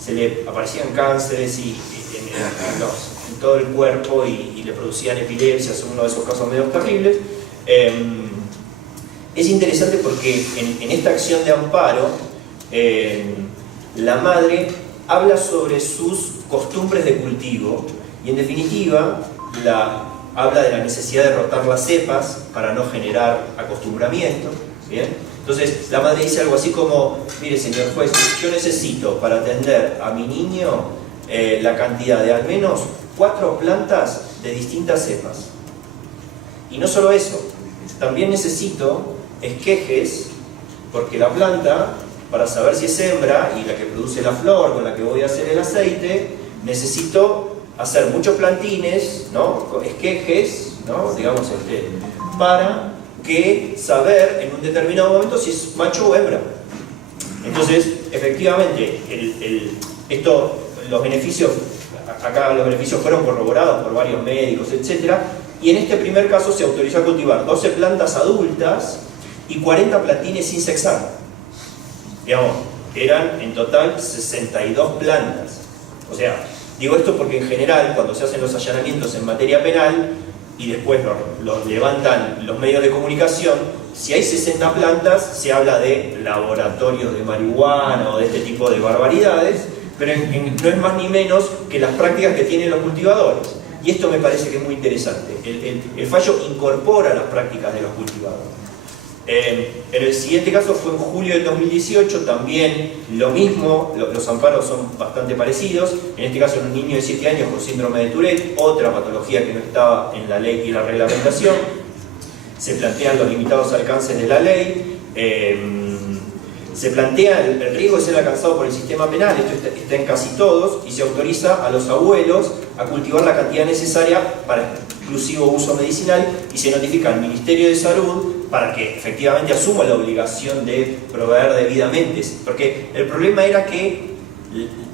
se le aparecían cánceres en todo el cuerpo y le producían epilepsia, es uno de esos casos medio terribles. Es interesante porque en esta acción de amparo, la madre habla sobre sus costumbres de cultivo y en definitiva habla de la necesidad de rotar las cepas para no generar acostumbramiento, ¿bien? Entonces la madre dice algo así como: mire señor juez, yo necesito para atender a mi niño la cantidad de al menos 4 plantas de distintas cepas. Y no solo eso, también necesito esquejes, porque la planta, para saber si es hembra y la que produce la flor con la que voy a hacer el aceite, necesito hacer muchos plantines, ¿no? Con esquejes, ¿no? Digamos, para que saber en un determinado momento si es macho o hembra. Entonces, efectivamente, los beneficios, acá los beneficios fueron corroborados por varios médicos, etc. Y en este primer caso se autorizó a cultivar 12 plantas adultas y 40 plantines sin sexar. Digamos, eran en total 62 plantas. O sea, digo esto porque en general, cuando se hacen los allanamientos en materia penal y después los levantan los medios de comunicación, si hay 60 plantas, se habla de laboratorios de marihuana o de este tipo de barbaridades, pero no es más ni menos que las prácticas que tienen los cultivadores. Y esto me parece que es muy interesante. El fallo incorpora las prácticas de los cultivadores. En el siguiente caso fue en julio del 2018, también lo mismo, los amparos son bastante parecidos. En este caso, un niño de 7 años con síndrome de Tourette, otra patología que no estaba en la ley y la reglamentación. Se plantean los limitados alcances de la ley. Se plantea el riesgo de ser alcanzado por el sistema penal, esto está en casi todos, y se autoriza a los abuelos a cultivar la cantidad necesaria para exclusivo uso medicinal, y se notifica al Ministerio de Salud para que efectivamente asuma la obligación de proveer debidamente, porque el problema era que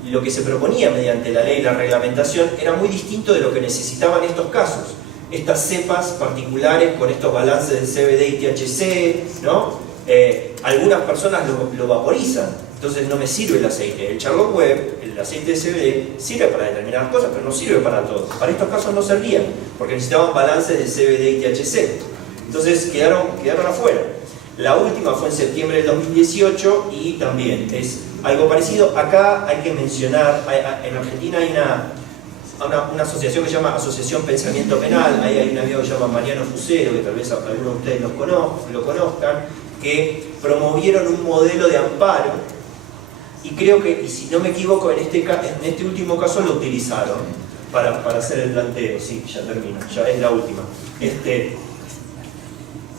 lo que se proponía mediante la ley y la reglamentación era muy distinto de lo que necesitaban estos casos. Estas cepas particulares con estos balances de CBD y THC, ¿no? Algunas personas lo vaporizan, entonces no me sirve el aceite. El Charlotte Web, el aceite de CBD, sirve para determinadas cosas, pero no sirve para todo. Para estos casos no servían, porque necesitaban balances de CBD y THC. Entonces quedaron afuera. La última fue en septiembre del 2018 y también es algo parecido. Acá hay que mencionar, en Argentina hay una asociación que se llama Asociación Pensamiento Penal. Ahí hay un amigo que se llama Mariano Fusero, que tal vez algunos de ustedes lo conozcan, que promovieron un modelo de amparo, y creo que, y si no me equivoco, en este último caso lo utilizaron para hacer el planteo. Sí, ya termino, ya es la última.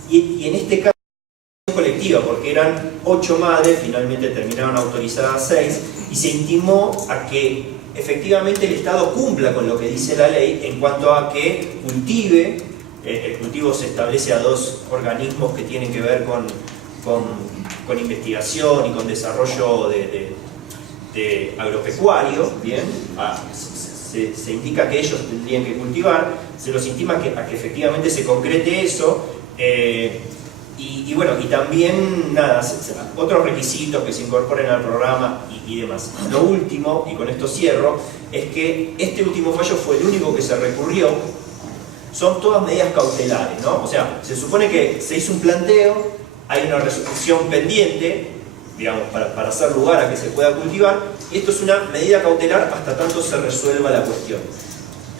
Y en este caso colectiva, porque eran 8 madres, finalmente terminaron autorizadas 6, y se intimó a que efectivamente el Estado cumpla con lo que dice la ley en cuanto a que cultive. El cultivo se establece a 2 organismos que tienen que ver con investigación y con desarrollo de agropecuario, ¿bien? Se indica que ellos tendrían que cultivar, se los intima a que efectivamente se concrete eso, y bueno, y también, nada, otros requisitos que se incorporen al programa y demás. Lo último, y con esto cierro, es que este último fallo fue el único que se recurrió. Son todas medidas cautelares, ¿no? O sea, se supone que se hizo un planteo, hay una resolución pendiente, digamos, para hacer lugar a que se pueda cultivar, y esto es una medida cautelar hasta tanto se resuelva la cuestión.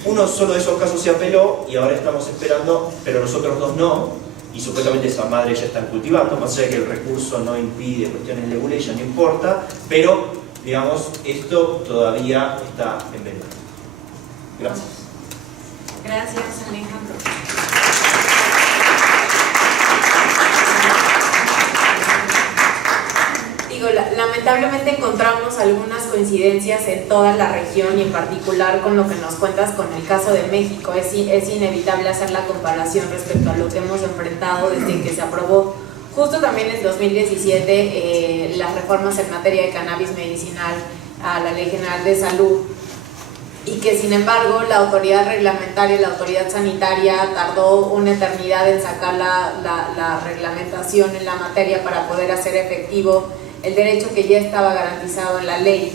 Uno solo de esos casos se apeló y ahora estamos esperando, pero los otros 2 no, y supuestamente esas madres ya están cultivando, más allá de que el recurso no impide cuestiones legales, no importa, pero, digamos, esto todavía está en venta. Gracias. Gracias, Alejandro. Digo, lamentablemente encontramos algunas coincidencias en toda la región y en particular con lo que nos cuentas con el caso de México. Es inevitable hacer la comparación respecto a lo que hemos enfrentado desde que se aprobó justo también en 2017 las reformas en materia de cannabis medicinal a la Ley General de Salud, y que sin embargo la autoridad reglamentaria, la autoridad sanitaria tardó una eternidad en sacar la reglamentación en la materia para poder hacer efectivo el derecho que ya estaba garantizado en la ley,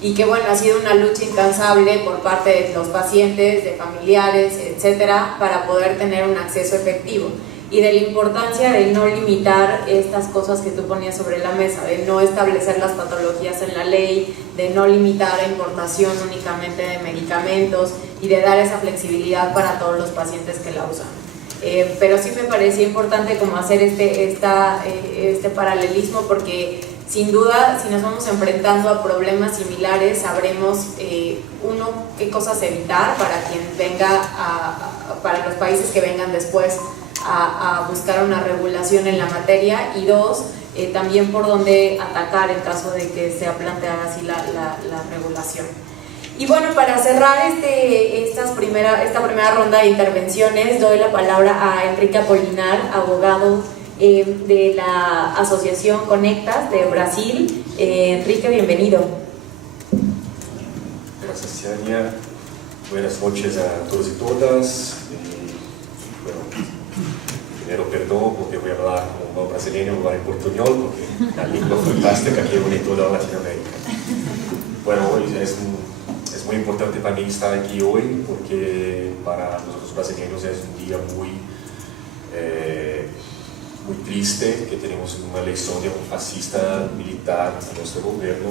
y que bueno, ha sido una lucha incansable por parte de los pacientes, de familiares, etcétera, para poder tener un acceso efectivo, y de la importancia de no limitar estas cosas que tú ponías sobre la mesa, de no establecer las patologías en la ley, de no limitar la importación únicamente de medicamentos y de dar esa flexibilidad para todos los pacientes que la usan. Pero sí me parecía importante como hacer este paralelismo, porque sin duda, si nos vamos enfrentando a problemas similares, sabremos, uno, qué cosas evitar para quien venga, para los países que vengan después a buscar una regulación en la materia, y 2, también por dónde atacar en caso de que sea planteada así la regulación. Y bueno, para cerrar esta primera ronda de intervenciones, doy la palabra a Enrique Apolinar, abogado de la Asociación Conectas de Brasil. Enrique, bienvenido. Gracias, Yania. Buenas noches a todos y todas. Bueno, primero perdón porque voy a hablar como un brasileño, voy a hablar en portuñol porque la lengua fantástica que une toda Latinoamérica. Bueno, hoy es muy importante para mí estar aquí hoy porque para nosotros brasileños es un día muy triste, que tenemos una elección de un fascista militar en nuestro gobierno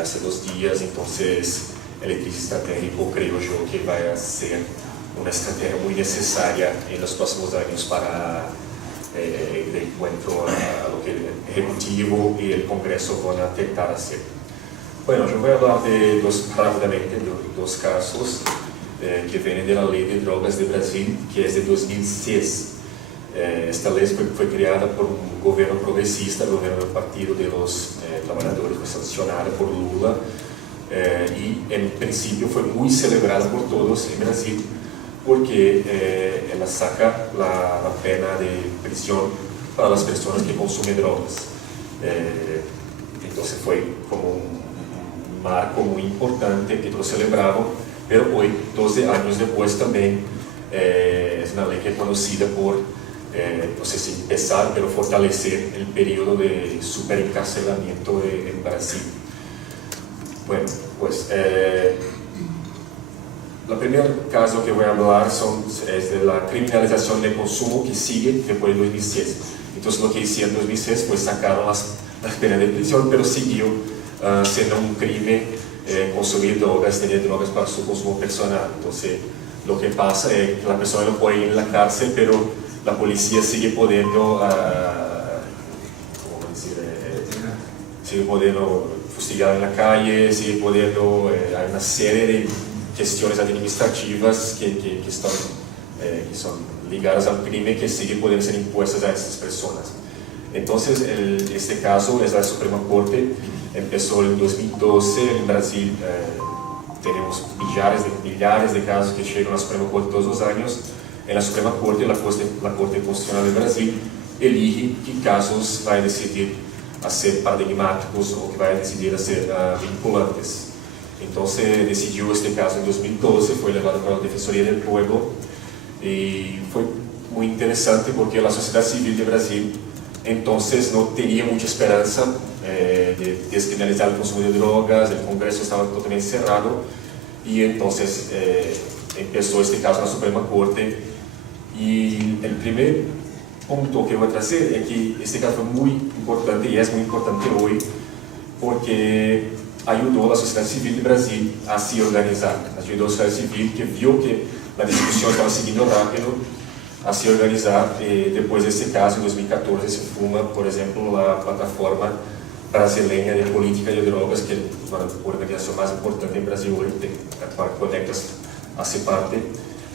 hace 2 días. Entonces el crisis estratégico creo yo que va a ser una estrategia muy necesaria en los próximos años para el encuentro a lo que el Ejecutivo y el Congreso van a intentar hacer. Bueno, yo voy a hablar rápidamente de 2 casos que vienen de la Ley de Drogas de Brasil, que es de 2006. Esta ley fue creada por un gobierno progresista, el gobierno del Partido de los Trabajadores, fue sancionada por Lula y en principio fue muy celebrada por todos en Brasil porque ella saca la pena de prisión para las personas que consumen drogas. Entonces fue como un marco muy importante que todos celebraban, pero hoy, 12 años después también, es una ley que es conocida por, no sé si empezar, pero fortalecer el periodo de superencarcelamiento en Brasil. Bueno, pues el primer caso que voy a hablar es de la criminalización del consumo que sigue después de 2006. Entonces lo que hicieron en 2006 fue sacar las penas de prisión, pero siguió siendo un crimen consumir drogas, tener drogas para su consumo personal. Entonces lo que pasa es que la persona no puede ir en la cárcel, pero la policía sigue pudiendo, sigue pudiendo fustigar en la calle, sigue pudiendo, hay una serie de cuestiones administrativas que son ligadas al crimen que siguen pudiendo ser impuestas a estas personas. Entonces este caso es la Suprema Corte, empezó en 2012 en Brasil. Tenemos millares de casos que llegan a la Suprema Corte todos los años. En la Suprema Corte, la Corte Constitucional de Brasil elige qué casos va a decidir a ser paradigmáticos o que va a decidir a ser vinculantes. Entonces decidió este caso en 2012, fue elevado para la Defensoría del Pueblo y fue muy interesante porque la sociedad civil de Brasil entonces no tenía mucha esperanza de descriminalizar el consumo de drogas, el Congreso estaba totalmente cerrado y entonces empezó este caso en la Suprema Corte. Y el primer punto que voy a traer es que este caso fue muy importante y es muy importante hoy porque ayudó a la sociedad civil de Brasil a se organizar, ayudó a la sociedad civil que vio que la discusión estaba siguiendo rápido a se organizar. Después de este caso, en 2014, se funda, por ejemplo, la plataforma brasileña de política de drogas, que es una organización más importante en Brasil hoy, para Conectas hace parte,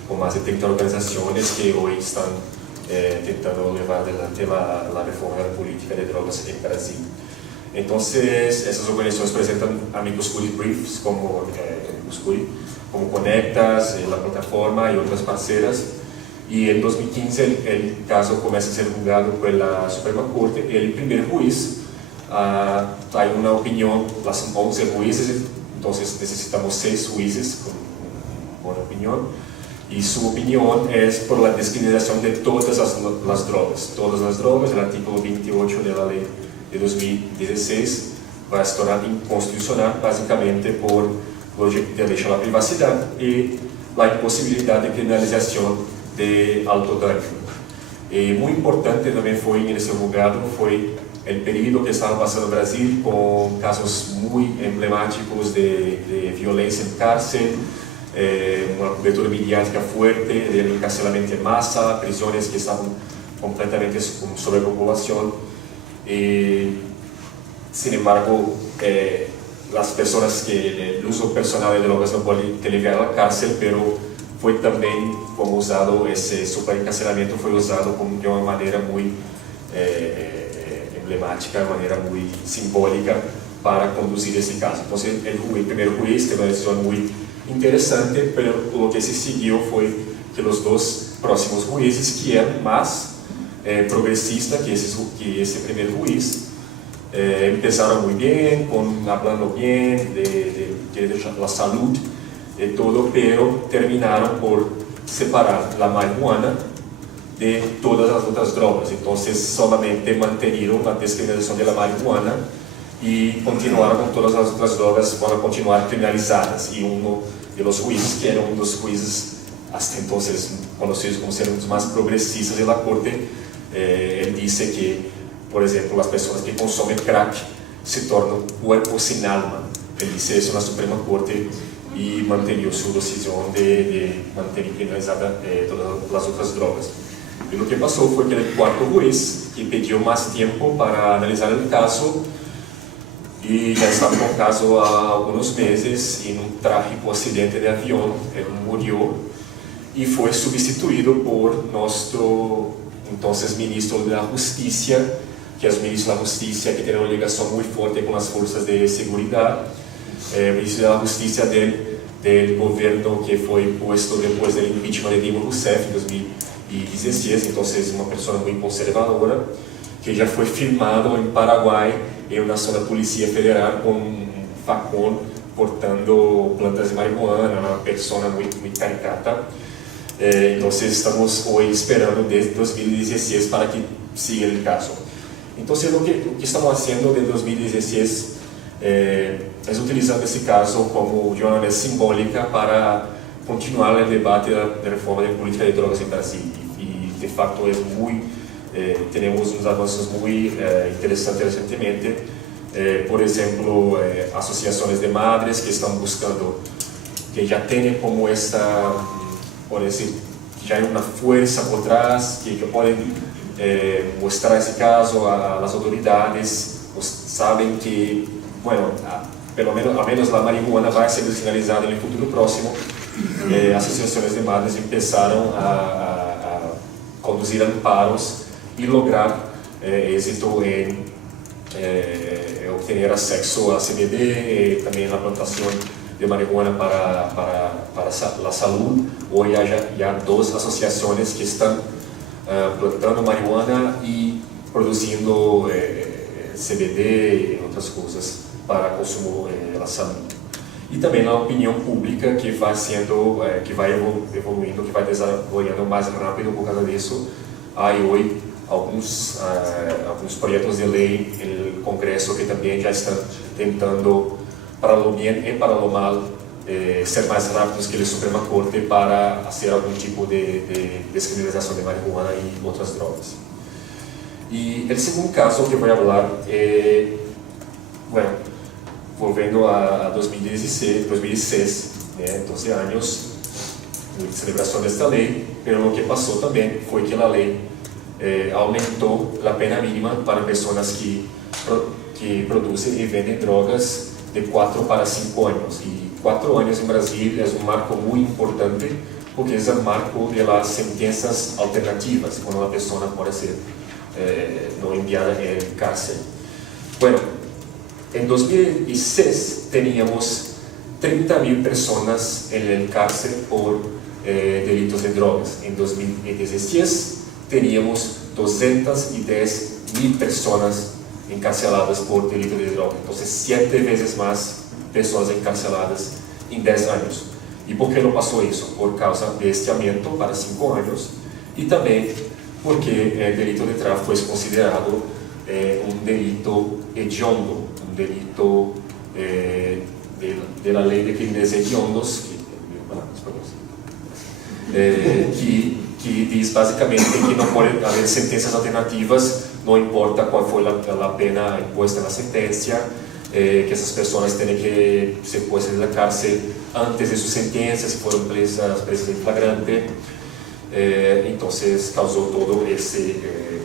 con más de 30 organizaciones que hoy están intentando llevar adelante la reforma de la política de drogas en Brasil. Entonces, esas organizaciones presentan amigos curi briefs como Conectas, la plataforma y otras parceras. Y en 2015 el caso comienza a ser juzgado por la Suprema Corte. El primer juez hay una opinión, las 11 jueces, entonces necesitamos 6 jueces con una opinión. Y su opinión es por la descriminalización de todas las drogas. El artículo 28 de la ley de 2016 va a estar inconstitucional básicamente por el derecho a la privacidad y la imposibilidad de criminalización de alto daño. Muy importante también fue en ese juzgado fue el periodo que estaba pasando en Brasil con casos muy emblemáticos de violencia en cárcel, una cobertura mediática fuerte del encarcelamiento en masa, prisiones que estaban completamente con sobrepopulación. Sin embargo, las personas que el uso personal de drogas no pueden llegar a la cárcel, pero fue también como usado ese superencarcelamiento, fue usado de una manera muy emblemática, de manera muy simbólica para conducir este caso. Entonces el primer juez tuvo una decisión muy interesante, pero lo que se siguió fue que los 2 próximos jueces quieran más progresista que ese primer juez. Empezaron muy bien, hablando bien de la salud, de todo, pero terminaron por separar la marihuana de todas las otras drogas. Entonces solamente mantuvieron la descriminalización de la marihuana y continuaron con todas las otras drogas, van a continuar criminalizadas. Y uno de los jueces, que era uno de los jueces hasta entonces conocidos como ser los más progresistas de la corte, él dice que, por ejemplo, las personas que consumen crack se tornan cuerpos sin alma. Él dice eso en la Suprema Corte y mantenió su decisión de mantener criminalizadas todas las otras drogas. Y lo que pasó fue que el cuarto juez, que pidió más tiempo para analizar el caso, y ya estaba con el caso a algunos meses, en un trágico accidente de avión, él murió y fue sustituido por nuestro entonces ministro de la Justicia, que es un ministro de la Justicia que tiene una ligación muy fuerte con las fuerzas de seguridad, ministro de la Justicia del gobierno que fue puesto después del impeachment de Dilma Rousseff en 2016, entonces una persona muy conservadora, que ya fue filmado en Paraguay en una zona de policía federal con un facón portando plantas de marihuana, una persona muy caricata. Entonces estamos hoy esperando desde 2016 para que siga el caso. Entonces lo que estamos haciendo desde 2016 es utilizando ese caso como una simbólica para continuar el debate de reforma de política de drogas en Brasil. Y de facto es tenemos unos avances muy interesantes recientemente. Por ejemplo, asociaciones de madres que están buscando, que ya tienen como esta, por decir, ya hay una fuerza por trás, que pueden mostrar ese caso a las autoridades, pues saben que, bueno, al menos la marihuana va a ser despenalizada en el futuro próximo. Asociaciones de madres empezaron a conducir amparos y lograr éxito en obtener acceso a CBD, también la plantación de marihuana para la salud. Hoy hay ya 2 asociaciones que están plantando marihuana y produciendo CBD y otras cosas para consumo de la salud. Y también la opinión pública que va evoluindo, que va desarrollando más rápido por causa de eso. Hay hoy algunos proyectos de ley en el Congreso que también ya están intentando, para lo bien y para lo mal, ser más rápidos que la Suprema Corte para hacer algún tipo de descriminalización de marihuana y otras drogas. Y el segundo caso que voy a hablar, bueno, volviendo a 2016, 12 años de celebración de esta ley, pero lo que pasó también fue que la ley aumentó la pena mínima para personas que producen y venden drogas de 4 para 5 años. Y 4 años en Brasil es un marco muy importante porque es el marco de las sentencias alternativas, cuando la persona puede ser no enviada en cárcel. Bueno, en 2016 teníamos 30.000 personas en el cárcel por delitos de drogas. En 2016 teníamos 210.000 personas encarceladas por delitos de drogas. Entonces 7 veces más personas encarceladas en 10 años. ¿Y por qué no pasó eso? Por causa de este aumento para 5 años y también porque el delito de tráfico es considerado un delito hediondo, un delito de la ley de crímenes hediondos, que dice básicamente que no puede haber sentencias alternativas, no importa cuál fue la pena impuesta en la sentencia, que esas personas tienen que ser puestas en la cárcel antes de su sentencia, si fueron presas en flagrante. Entonces causó todo ese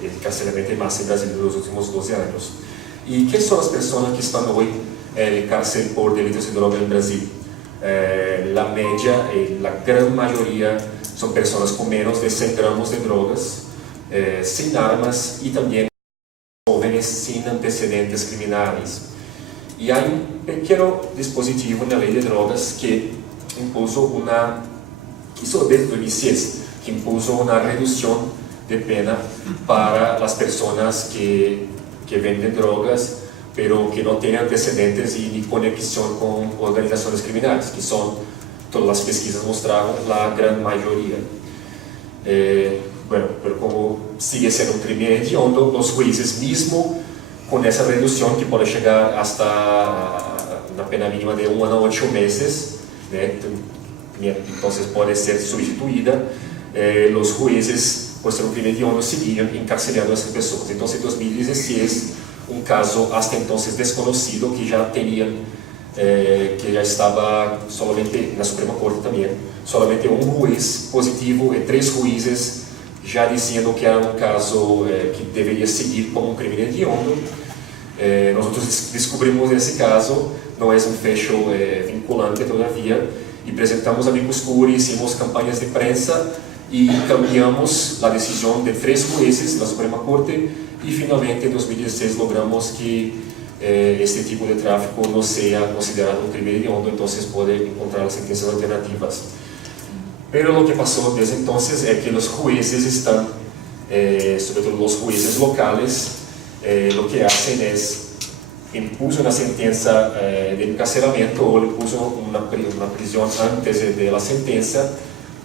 encarcelamiento en masa en Brasil en los últimos 12 años. ¿Y qué son las personas que están hoy en cárcel por delitos de droga en Brasil? La media, la gran mayoría son personas con menos de 100 gramos de drogas, sin armas y también jóvenes sin antecedentes criminales. Y hay un pequeño dispositivo en la ley de drogas que impuso hizo desde 2006, que impuso una reducción de pena para las personas que venden drogas, pero que no tienen antecedentes y ni conexión con organizaciones criminales, que son, todas las pesquisas mostraron, la gran mayoría. Bueno, pero como sigue siendo un crimen hediondo, los jueces mismo con esa reducción que puede llegar hasta una pena mínima de 1 a 8 meses, entonces puede ser sustituida, los jueces, por ser un crimen hediondo, seguían encarcelando a esas personas. Entonces 2016 es un caso hasta entonces desconocido que ya tenían, que ya estaba solamente en la Suprema Corte también, solamente un juez positivo y 3 jueces ya diciendo que era un caso que debería seguir como un crimen hediondo. Nosotros descubrimos ese caso, no es un fecho vinculante todavía, y presentamos a amicus curiae, hicimos campañas de prensa y cambiamos la decisión de 3 jueces en la Suprema Corte, y finalmente en 2016 logramos que este tipo de tráfico no sea considerado un crimen hediondo, entonces puede encontrar las sentencias alternativas. Pero lo que pasó desde entonces es que los jueces están, sobre todo los jueces locales, lo que hacen es impuso una sentencia de encarcelamiento o le puso una prisión antes de la sentencia,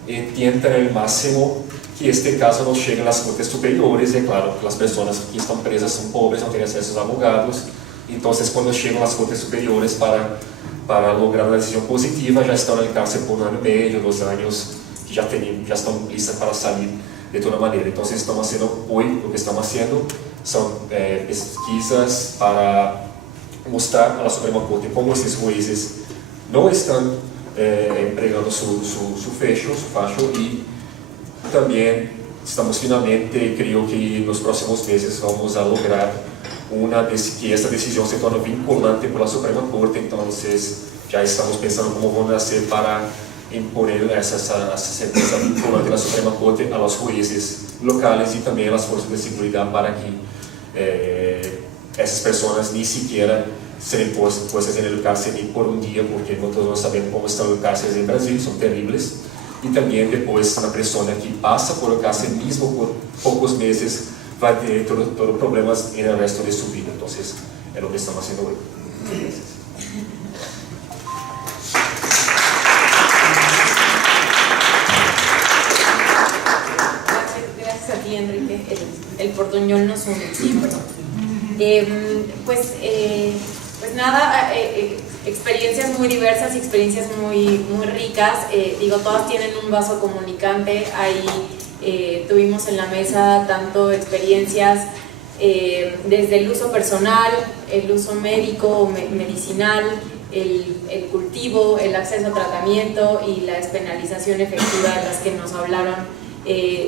intentan el máximo que este caso no llegue a las cortes superiores. Y claro, las personas que están presas son pobres, no tienen acceso a abogados, entonces cuando llegan a las cortes superiores para lograr una decisión positiva, ya están en cárcel por 1 año y medio, 2 años, que ya están listas para salir de toda manera. Entonces estamos haciendo hoy, lo que estamos haciendo son pesquisas para mostrar a la Suprema Corte cómo estos jueces no están empregando su facho, y también estamos finalmente, creo que en los próximos meses vamos a lograr que esta decisión se torne vinculante por la Suprema Corte. Entonces ya estamos pensando cómo vamos a hacer para imponer esa sentencia vinculante de la Suprema Corte a los jueces locales y también a las fuerzas de seguridad, para que esas personas ni siquiera sean puestas en el cárcel ni por un día, porque nosotros no sabemos cómo están los cárceles en Brasil, son terribles. Y también después una persona que pasa por el cárcel mismo por pocos meses va a tener todos los problemas en el resto de su vida. Entonces es lo que estamos haciendo hoy. Gracias a ti, Enrique. El portuñol nos une siempre. Pues nada, experiencias muy diversas y experiencias muy ricas. Todas tienen un vaso comunicante. Ahí tuvimos en la mesa tanto experiencias desde el uso personal, el uso médico, medicinal, el cultivo, el acceso a tratamiento y la despenalización efectiva de las que nos hablaron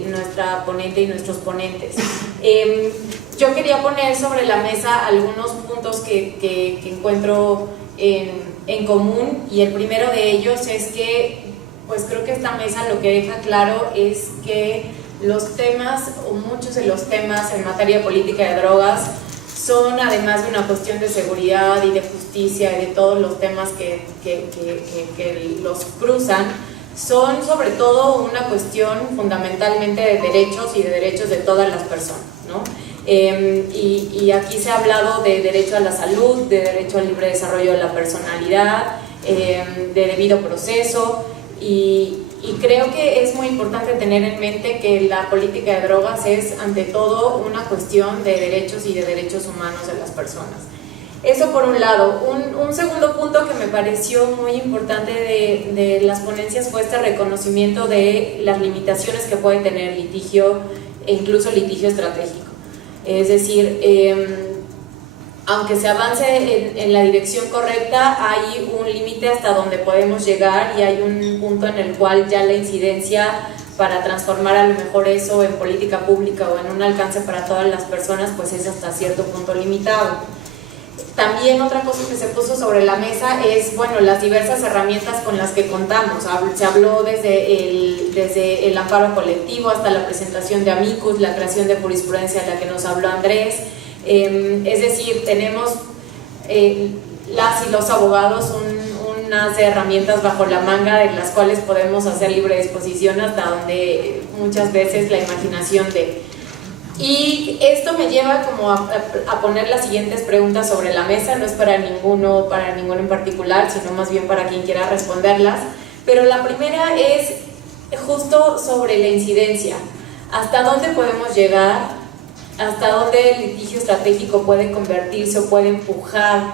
nuestra ponente y nuestros ponentes. Yo quería poner sobre la mesa algunos puntos que encuentro en común, y el primero de ellos es que, pues creo que esta mesa lo que deja claro es que los temas, o muchos de los temas en materia política de drogas, son, además de una cuestión de seguridad y de justicia y de todos los temas que los cruzan, son sobre todo una cuestión fundamentalmente de derechos y de derechos de todas las personas, ¿no? Y aquí se ha hablado de derecho a la salud, de derecho al libre desarrollo de la personalidad, de debido proceso, y creo que es muy importante tener en mente que la política de drogas es ante todo una cuestión de derechos y de derechos humanos de las personas. Eso por un lado. Un segundo punto que me pareció muy importante de las ponencias fue este reconocimiento de las limitaciones que puede tener el litigio, e incluso litigio estratégico. Es decir, aunque se avance en la dirección correcta, hay un límite hasta donde podemos llegar, y hay un punto en el cual ya la incidencia para transformar a lo mejor eso en política pública o en un alcance para todas las personas, pues es hasta cierto punto limitado. También otra cosa que se puso sobre la mesa es, bueno, las diversas herramientas con las que contamos. Se habló desde el amparo colectivo hasta la presentación de amicus, la creación de jurisprudencia de la que nos habló Andrés. Es decir, tenemos las y los abogados unas herramientas bajo la manga de las cuales podemos hacer libre disposición, hasta donde muchas veces la imaginación de Y esto me lleva como a poner las siguientes preguntas sobre la mesa, no es para ninguno en particular, sino más bien para quien quiera responderlas. Pero la primera es justo sobre la incidencia. ¿Hasta dónde podemos llegar? ¿Hasta dónde el litigio estratégico puede convertirse o puede empujar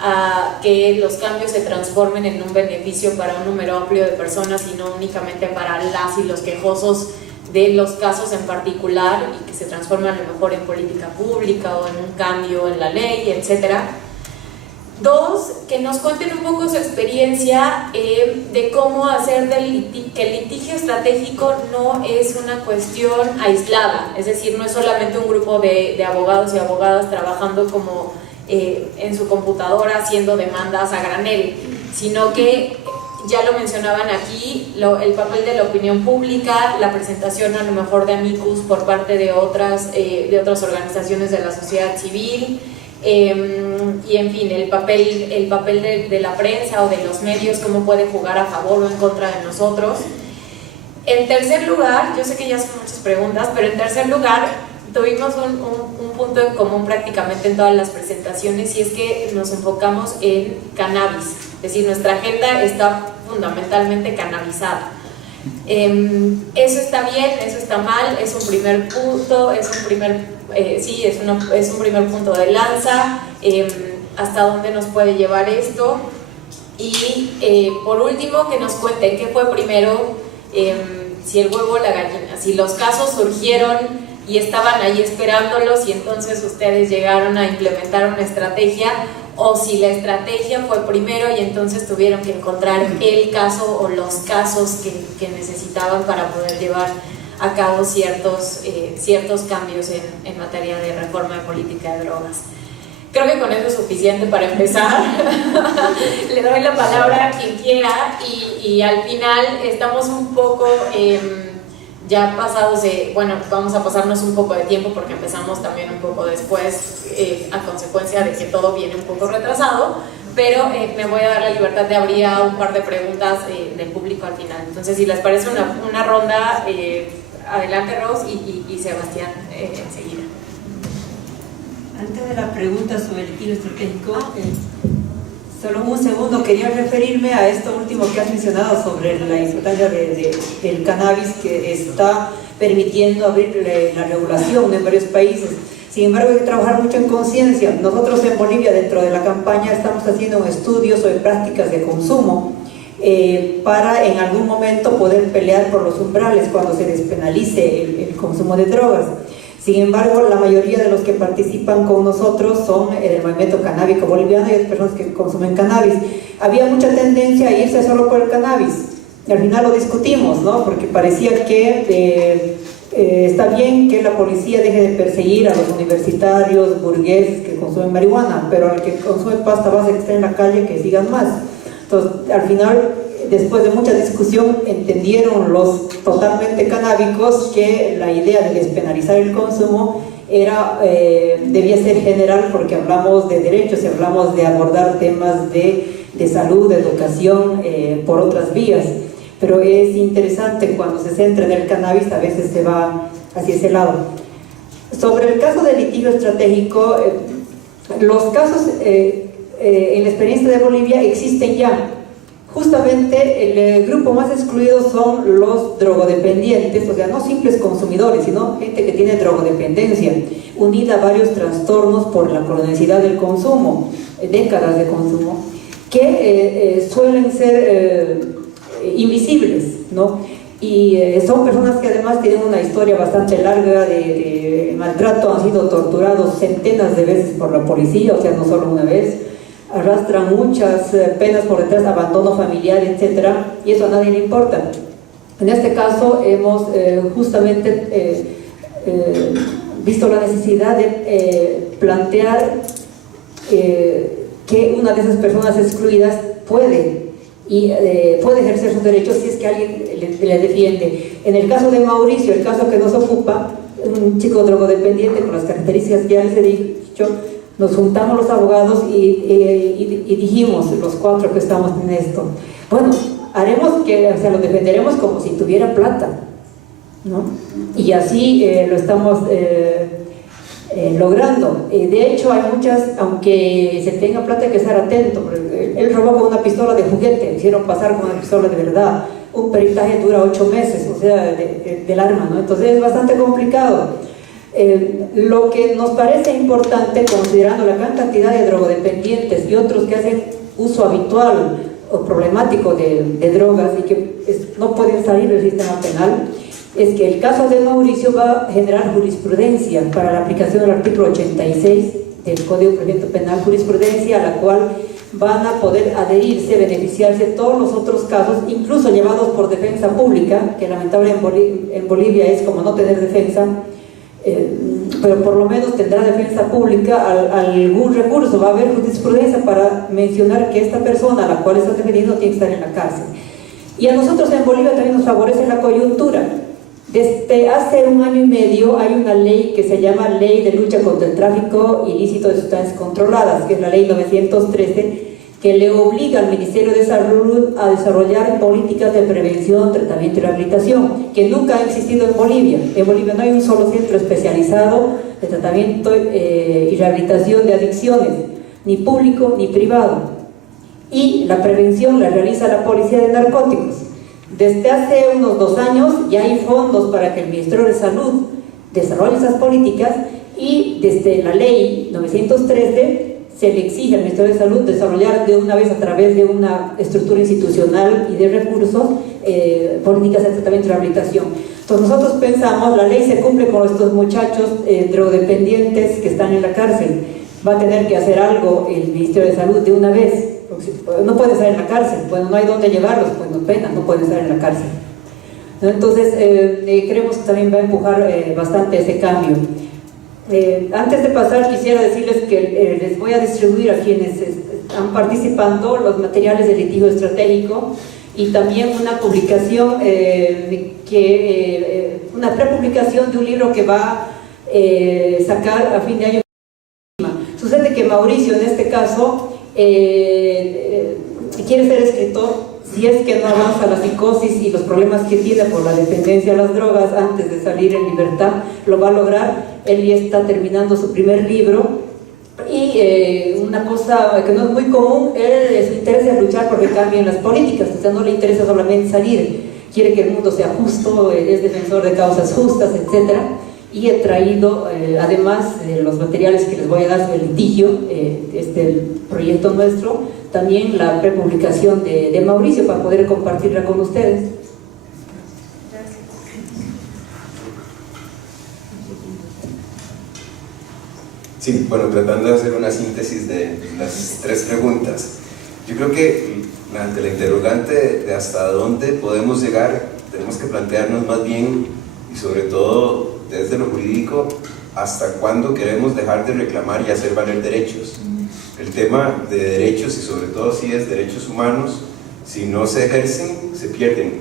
a que los cambios se transformen en un beneficio para un número amplio de personas y no únicamente para las y los quejosos de los casos en particular, y que se transforman a lo mejor en política pública o en un cambio en la ley, etcétera? Dos, que nos cuenten un poco su experiencia de cómo hacer que el litigio estratégico no es una cuestión aislada, es decir, no es solamente un grupo de abogados y abogadas trabajando como en su computadora haciendo demandas a granel, sino que ya lo mencionaban aquí, el papel de la opinión pública, la presentación a lo mejor de amicus por parte de otras organizaciones de la sociedad civil, y en fin, el papel de la prensa o de los medios, cómo puede jugar a favor o en contra de nosotros. En tercer lugar, yo sé que ya son muchas preguntas, pero en tercer lugar tuvimos un punto en común prácticamente en todas las presentaciones, y es que nos enfocamos en cannabis, es decir, nuestra agenda está fundamentalmente cannabisada. Eso está bien, eso está mal, es un primer punto, es un primer punto de lanza, hasta dónde nos puede llevar esto. Y por último, que nos cuente qué fue primero, si el huevo o la gallina, si los casos surgieron y estaban ahí esperándolos y entonces ustedes llegaron a implementar una estrategia, o si la estrategia fue primero y entonces tuvieron que encontrar el caso o los casos que necesitaban para poder llevar a cabo ciertos cambios en materia de reforma de política de drogas. Creo que con eso es suficiente para empezar. Le doy la palabra a quien quiera, y al final estamos un poco ya pasados vamos a pasarnos un poco de tiempo porque empezamos también un poco después a consecuencia de que todo viene un poco retrasado, pero me voy a dar la libertad de abrir a un par de preguntas del público al final. Entonces, si les parece una ronda, adelante Ros y Sebastián enseguida. Antes de la pregunta sobre el litigio estratégico, solo un segundo, quería referirme a esto último que has mencionado sobre la importancia del cannabis, que está permitiendo abrir la regulación en varios países. Sin embargo, hay que trabajar mucho en conciencia. Nosotros en Bolivia, dentro de la campaña, estamos haciendo un estudio sobre prácticas de consumo para en algún momento poder pelear por los umbrales cuando se despenalice el consumo de drogas. Sin embargo, la mayoría de los que participan con nosotros son del movimiento canábico boliviano y hay personas que consumen cannabis. Había mucha tendencia a irse solo por el cannabis. Y al final lo discutimos, ¿no? Porque parecía que está bien que la policía deje de perseguir a los universitarios, burgueses que consumen marihuana, pero al que consume pasta base que está en la calle, que sigan más. Entonces, al final, después de mucha discusión, entendieron los totalmente canábicos que la idea de despenalizar el consumo debía ser general, porque hablamos de derechos y hablamos de abordar temas de salud, de educación por otras vías. Pero es interesante cuando se centra en el cannabis, a veces se va hacia ese lado. Sobre el caso del litigio estratégico, los casos en la experiencia de Bolivia existen ya. Justamente el grupo más excluido son los drogodependientes, o sea, no simples consumidores, sino gente que tiene drogodependencia, unida a varios trastornos por la cronicidad del consumo, décadas de consumo, que suelen ser invisibles, ¿no? Y son personas que además tienen una historia bastante larga de maltrato, han sido torturados centenas de veces por la policía, o sea, no solo una vez, arrastran muchas penas por detrás, abandono familiar, etcétera, y eso a nadie le importa. En este caso hemos justamente visto la necesidad de plantear que una de esas personas excluidas puede ejercer sus derechos si es que alguien le defiende. En el caso de Mauricio, el caso que nos ocupa, un chico drogodependiente con las características que ya les he dicho, nos juntamos los abogados y dijimos, los cuatro que estamos en esto, bueno, lo defenderemos como si tuviera plata. ¿no? Y así lo estamos logrando. De hecho, hay muchas, aunque se tenga plata, hay que estar atento. Él robó con una pistola de juguete, hicieron pasar con una pistola de verdad. Un peritaje dura 8 meses, o sea, del arma, ¿no? Entonces es bastante complicado. Lo que nos parece importante, considerando la gran cantidad de drogodependientes y otros que hacen uso habitual o problemático de drogas y que no pueden salir del sistema penal, es que el caso de Mauricio va a generar jurisprudencia para la aplicación del artículo 86 del Código de Procedimiento Penal, jurisprudencia a la cual van a poder adherirse, beneficiarse todos los otros casos, incluso llevados por defensa pública, que lamentablemente en Bolivia es como no tener defensa, pero por lo menos tendrá defensa pública algún recurso, va a haber jurisprudencia para mencionar que esta persona a la cual está defendiendo tiene que estar en la cárcel. Y a nosotros en Bolivia también nos favorece la coyuntura. Desde hace 1 año y medio hay una ley que se llama Ley de Lucha contra el Tráfico Ilícito de Sustancias Controladas, que es la Ley 913, que le obliga al Ministerio de Salud a desarrollar políticas de prevención, tratamiento y rehabilitación, que nunca ha existido en Bolivia. En Bolivia no hay un solo centro especializado de tratamiento y rehabilitación de adicciones, ni público ni privado. Y la prevención la realiza la Policía de Narcóticos. Desde hace unos 2 años ya hay fondos para que el Ministerio de Salud desarrolle esas políticas, y desde la Ley 913 se le exige al Ministerio de Salud desarrollar de una vez, a través de una estructura institucional y de recursos, políticas de tratamiento y rehabilitación. Entonces nosotros pensamos, la ley se cumple con estos muchachos drogodependientes que están en la cárcel, va a tener que hacer algo el Ministerio de Salud de una vez, porque no pueden estar en la cárcel, pues no hay dónde llevarlos, pues no pena, no pueden estar en la cárcel. Entonces creemos que también va a empujar bastante ese cambio. Antes de pasar, quisiera decirles que les voy a distribuir a quienes están participando los materiales de litigio estratégico y también una publicación, una prepublicación de un libro que va a sacar a fin de año. Sucede que Mauricio, en este caso, quiere ser escritor. Si es que no avanza la psicosis y los problemas que tiene por la dependencia a las drogas antes de salir en libertad, lo va a lograr. Él ya está terminando su primer libro, y una cosa que no es muy común, él su interés es luchar porque cambien las políticas, o sea, no le interesa solamente salir, quiere que el mundo sea justo, es defensor de causas justas, etc. Y he traído, además de los materiales que les voy a dar sobre el litigio, el proyecto nuestro, también la prepublicación de Mauricio para poder compartirla con ustedes. Sí, bueno, tratando de hacer una síntesis de las 3 preguntas. Yo creo que ante la interrogante de hasta dónde podemos llegar, tenemos que plantearnos más bien, y sobre todo desde lo jurídico, hasta cuándo queremos dejar de reclamar y hacer valer derechos. El tema de derechos, y sobre todo si es derechos humanos, si no se ejercen, se pierden,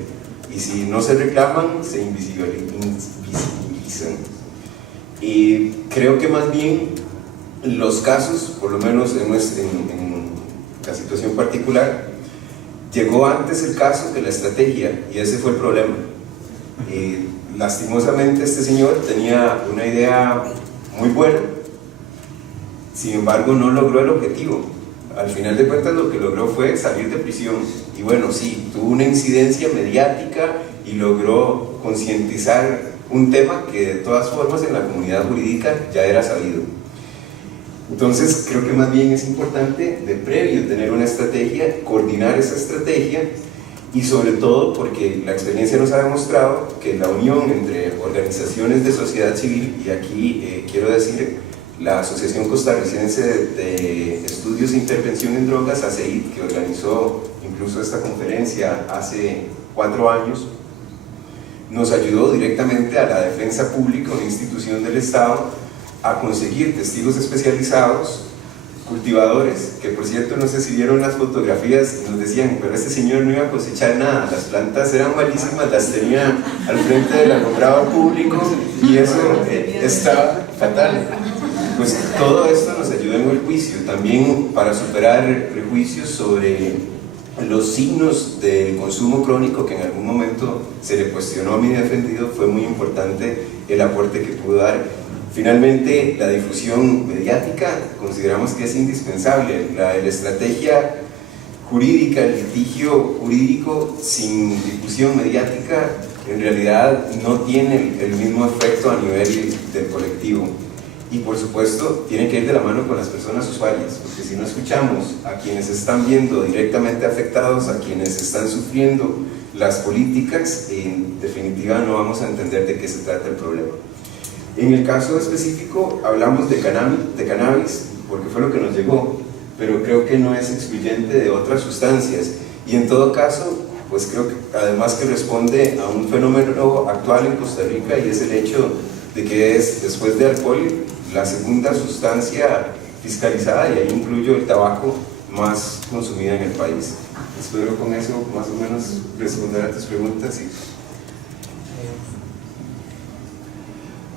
y si no se reclaman, se invisibilizan. Y creo que más bien los casos, por lo menos en la situación particular, llegó antes el caso que la estrategia, y ese fue el problema. Lastimosamente este señor tenía una idea muy buena, sin embargo no logró el objetivo. Al final de cuentas lo que logró fue salir de prisión, y bueno, sí, tuvo una incidencia mediática y logró concientizar un tema que de todas formas en la comunidad jurídica ya era sabido. Entonces creo que más bien es importante de previo tener una estrategia, coordinar esa estrategia, y sobre todo porque la experiencia nos ha demostrado que la unión entre organizaciones de sociedad civil, y aquí quiero decir la Asociación Costarricense de Estudios e Intervención en Drogas, ACEID, que organizó incluso esta conferencia hace 4 años, nos ayudó directamente a la defensa pública, una institución del Estado, a conseguir testigos especializados, cultivadores, que por cierto no sé si vieron las fotografías y nos decían, pero este señor no iba a cosechar nada, las plantas eran malísimas, las tenía al frente del alumbrado público y eso estaba fatal. Pues todo esto nos ayudó en el juicio, también para superar prejuicios sobre los signos del consumo crónico, que en algún momento se le cuestionó a mi defendido, fue muy importante el aporte que pudo dar. Finalmente, la difusión mediática consideramos que es indispensable. La estrategia jurídica, el litigio jurídico sin difusión mediática en realidad no tiene el mismo efecto a nivel del colectivo. Y por supuesto tiene que ir de la mano con las personas usuarias, porque si no escuchamos a quienes están viendo directamente afectados, a quienes están sufriendo las políticas, en definitiva no vamos a entender de qué se trata el problema. En el caso específico hablamos de cannabis porque fue lo que nos llegó, pero creo que no es excluyente de otras sustancias, y en todo caso pues creo que además que responde a un fenómeno actual en Costa Rica, y es el hecho de que es, después de alcohol, la segunda sustancia fiscalizada, y ahí incluyo el tabaco, más consumida en el país. Espero con eso más o menos responder a tus preguntas.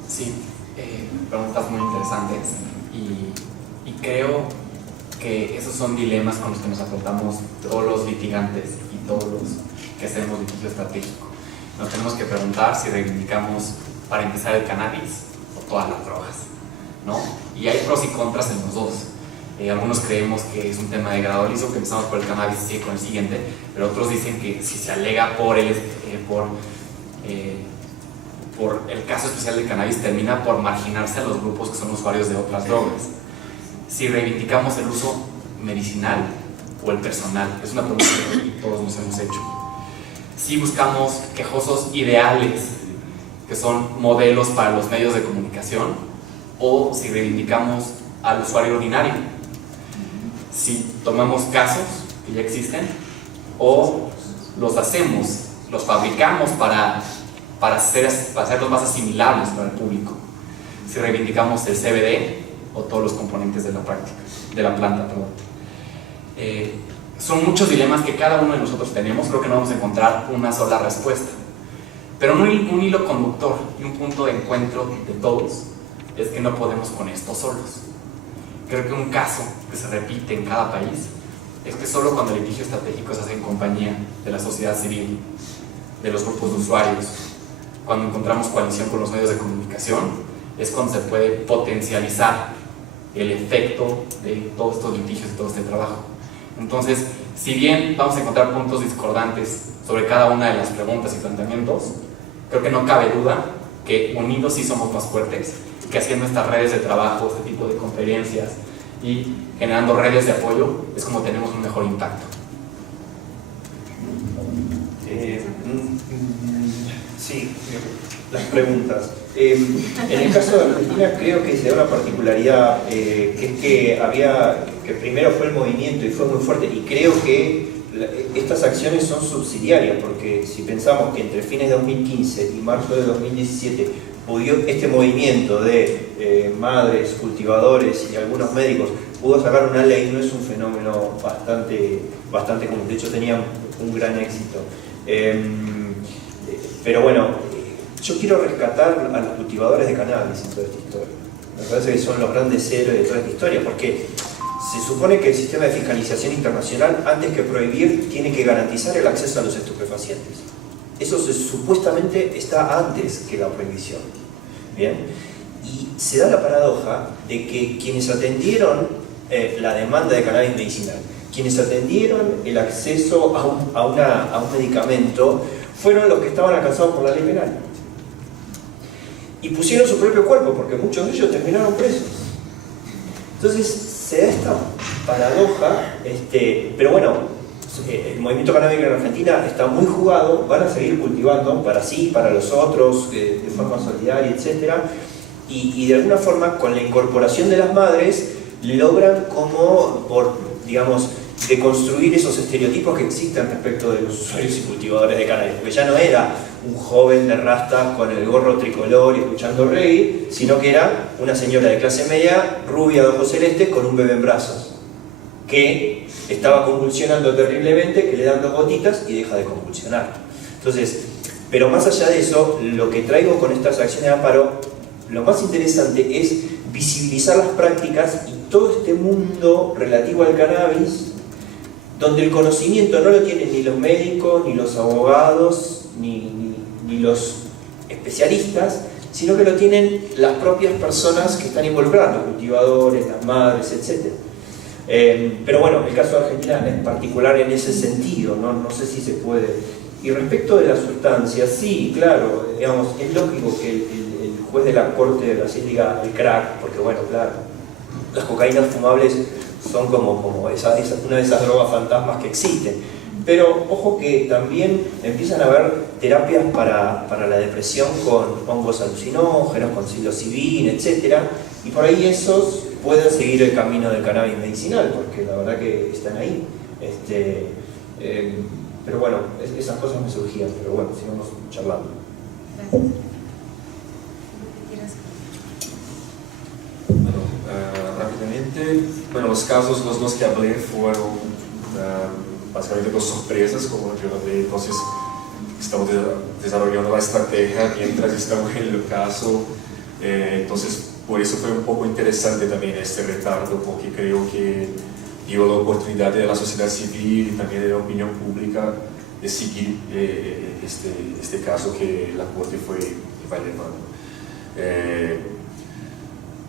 Sí, preguntas muy interesantes, y creo que esos son dilemas con los que nos afrontamos todos los litigantes y todos los que hacemos litigio estratégico. Nos tenemos que preguntar si reivindicamos, para empezar, el cannabis o todas las drogas, ¿no? Y hay pros y contras en los dos. Algunos creemos que es un tema de gradualismo, que empezamos por el cannabis y sigue con el siguiente, pero otros dicen que si se alega por el caso especial del cannabis, termina por marginarse a los grupos que son usuarios de otras drogas. Si reivindicamos el uso medicinal o el personal, es una pregunta que todos nos hemos hecho. Si buscamos quejosos ideales, que son modelos para los medios de comunicación, o si reivindicamos al usuario ordinario, si tomamos casos que ya existen o los hacemos, los fabricamos para hacerlos más asimilables para el público, si reivindicamos el CBD o todos los componentes de la planta. Son muchos dilemas que cada uno de nosotros tenemos. Creo que no vamos a encontrar una sola respuesta, pero un hilo conductor y un punto de encuentro de todos es que no podemos con esto solos. Creo que un caso que se repite en cada país es que solo cuando el litigio estratégico se hace en compañía de la sociedad civil, de los grupos de usuarios, cuando encontramos coalición con los medios de comunicación, es cuando se puede potencializar el efecto de todos estos litigios y todo este trabajo. Entonces, si bien vamos a encontrar puntos discordantes sobre cada una de las preguntas y planteamientos, creo que no cabe duda que unidos sí somos más fuertes, y que haciendo estas redes de trabajo, este tipo de conferencias y generando redes de apoyo es como tenemos un mejor impacto. Sí, las preguntas. En el caso de Argentina creo que se da una particularidad, que es que primero fue el movimiento y fue muy fuerte, y creo que estas acciones son subsidiarias, porque si pensamos que entre fines de 2015 y marzo de 2017 este movimiento de madres, cultivadores y algunos médicos pudo sacar una ley, no es un fenómeno bastante común, de hecho tenía un gran éxito. Pero bueno, yo quiero rescatar a los cultivadores de cannabis en toda esta historia. Me parece que son los grandes héroes de toda esta historia, porque se supone que el sistema de fiscalización internacional, antes que prohibir, tiene que garantizar el acceso a los estupefacientes. Eso supuestamente está antes que la prohibición. ¿Bien? Y se da la paradoja de que quienes atendieron la demanda de cannabis medicinal, quienes atendieron el acceso a un medicamento, fueron los que estaban alcanzados por la ley penal. Y pusieron su propio cuerpo, porque muchos de ellos terminaron presos. Entonces se da esta paradoja, pero bueno, el movimiento canábico en Argentina está muy jugado, van a seguir cultivando para sí, para los otros, de forma solidaria, etc. Y de alguna forma, con la incorporación de las madres, logran como, digamos, deconstruir esos estereotipos que existen respecto de los usuarios y cultivadores de cannabis, porque ya no era un joven de rastas con el gorro tricolor y escuchando reggae, sino que era una señora de clase media, rubia de ojos celestes, con un bebé en brazos, que estaba convulsionando terriblemente, que le dan 2 gotitas y deja de convulsionar. Entonces, pero más allá de eso, lo que traigo con estas acciones de amparo, lo más interesante es visibilizar las prácticas y todo este mundo relativo al cannabis donde el conocimiento no lo tienen ni los médicos, ni los abogados, ni los especialistas, sino que lo tienen las propias personas que están involucradas, los cultivadores, las madres, etc. Pero bueno, el caso de Argentina es particular en ese sentido, no sé si se puede. Y respecto de la sustancia, sí, claro, digamos, es lógico que el juez de la Corte de Brasil diga el crack, porque bueno, claro, las cocaínas fumables son como una de esas drogas fantasmas que existen. Pero ojo que también empiezan a haber terapias para la depresión con hongos alucinógenos, con psilocibina, etc. Y por ahí esos pueden seguir el camino del cannabis medicinal, porque la verdad que están ahí. Pero bueno, esas cosas me surgían, pero bueno, sigamos charlando. Gracias. Bueno, rápidamente, bueno, los casos, los dos que hablé fueron básicamente dos sorpresas, como yo hablé. Entonces estamos desarrollando la estrategia mientras estamos en el caso, entonces por eso fue un poco interesante también este retardo, porque creo que dio la oportunidad de la sociedad civil y también de la opinión pública de seguir este caso que la Corte va llevando.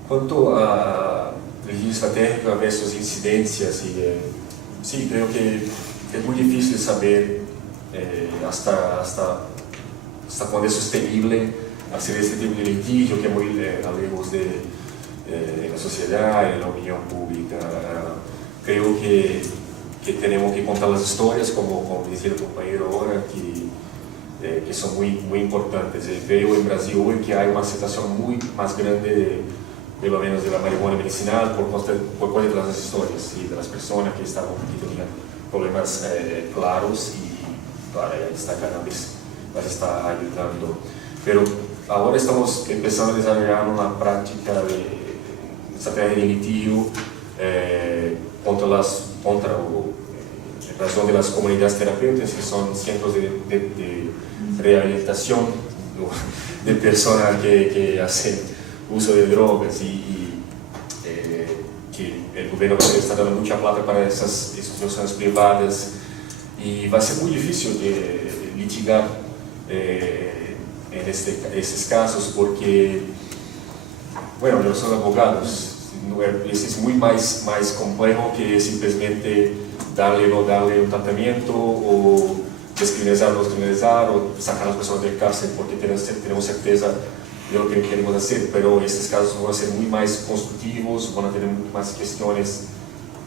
Cuanto a registro estratégico versus incidencias, sí, creo que es muy difícil saber hasta cuándo es sostenible hacer este tipo de litigio que muy lejos de la sociedad, en la opinión pública. Creo que tenemos que contar las historias, como decía el compañero ahora, que son muy importantes. Veo en Brasil hoy que hay una aceptación muy más grande de lo menos de la marihuana medicinal por cuenta de las historias y de las personas que tenían problemas claros, y para esta cannabis las está ayudando. Pero ahora estamos empezando a desarrollar una práctica de estrategia de litigio contra en razón de las comunidades terapéuticas, que son centros de rehabilitación de personas que hacen uso de drogas, y que el gobierno está dando mucha plata para esas instituciones privadas, y va a ser muy difícil de litigar en estos casos, porque, bueno, ellos son abogados, es muy más complejo que simplemente darle o no darle un tratamiento, o descriminalizar o no descriminalizar, o sacar a las personas del cárcel porque tenemos certeza de lo que queremos hacer. Pero estos casos van a ser muy más constructivos, van a tener más cuestiones,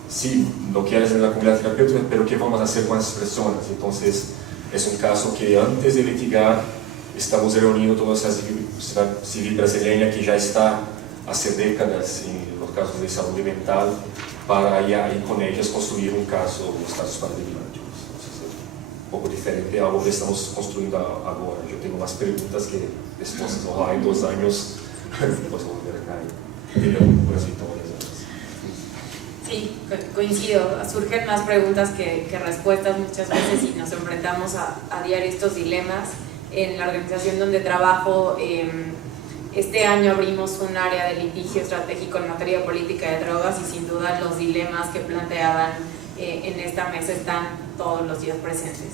sí, lo que haces en la comunidad terapéutica, pero qué vamos a hacer con esas personas. Entonces es un caso que antes de litigar estamos reuniendo toda esa sociedad civil brasileña que ya está hace décadas en los casos de salud mental, para ahí con ellas construir los casos paradigmáticos. Entonces, es un poco diferente a algo que estamos construyendo ahora. Yo tengo más preguntas que respuestas. Ojalá en 2 años pues volver acá y tener buenas victorias. Sí, coincido. Surgen más preguntas que respuestas muchas veces, y nos enfrentamos a diario estos dilemas. En la organización donde trabajo, este año abrimos un área de litigio estratégico en materia de política de drogas, y sin duda los dilemas que planteaban en esta mesa están todos los días presentes.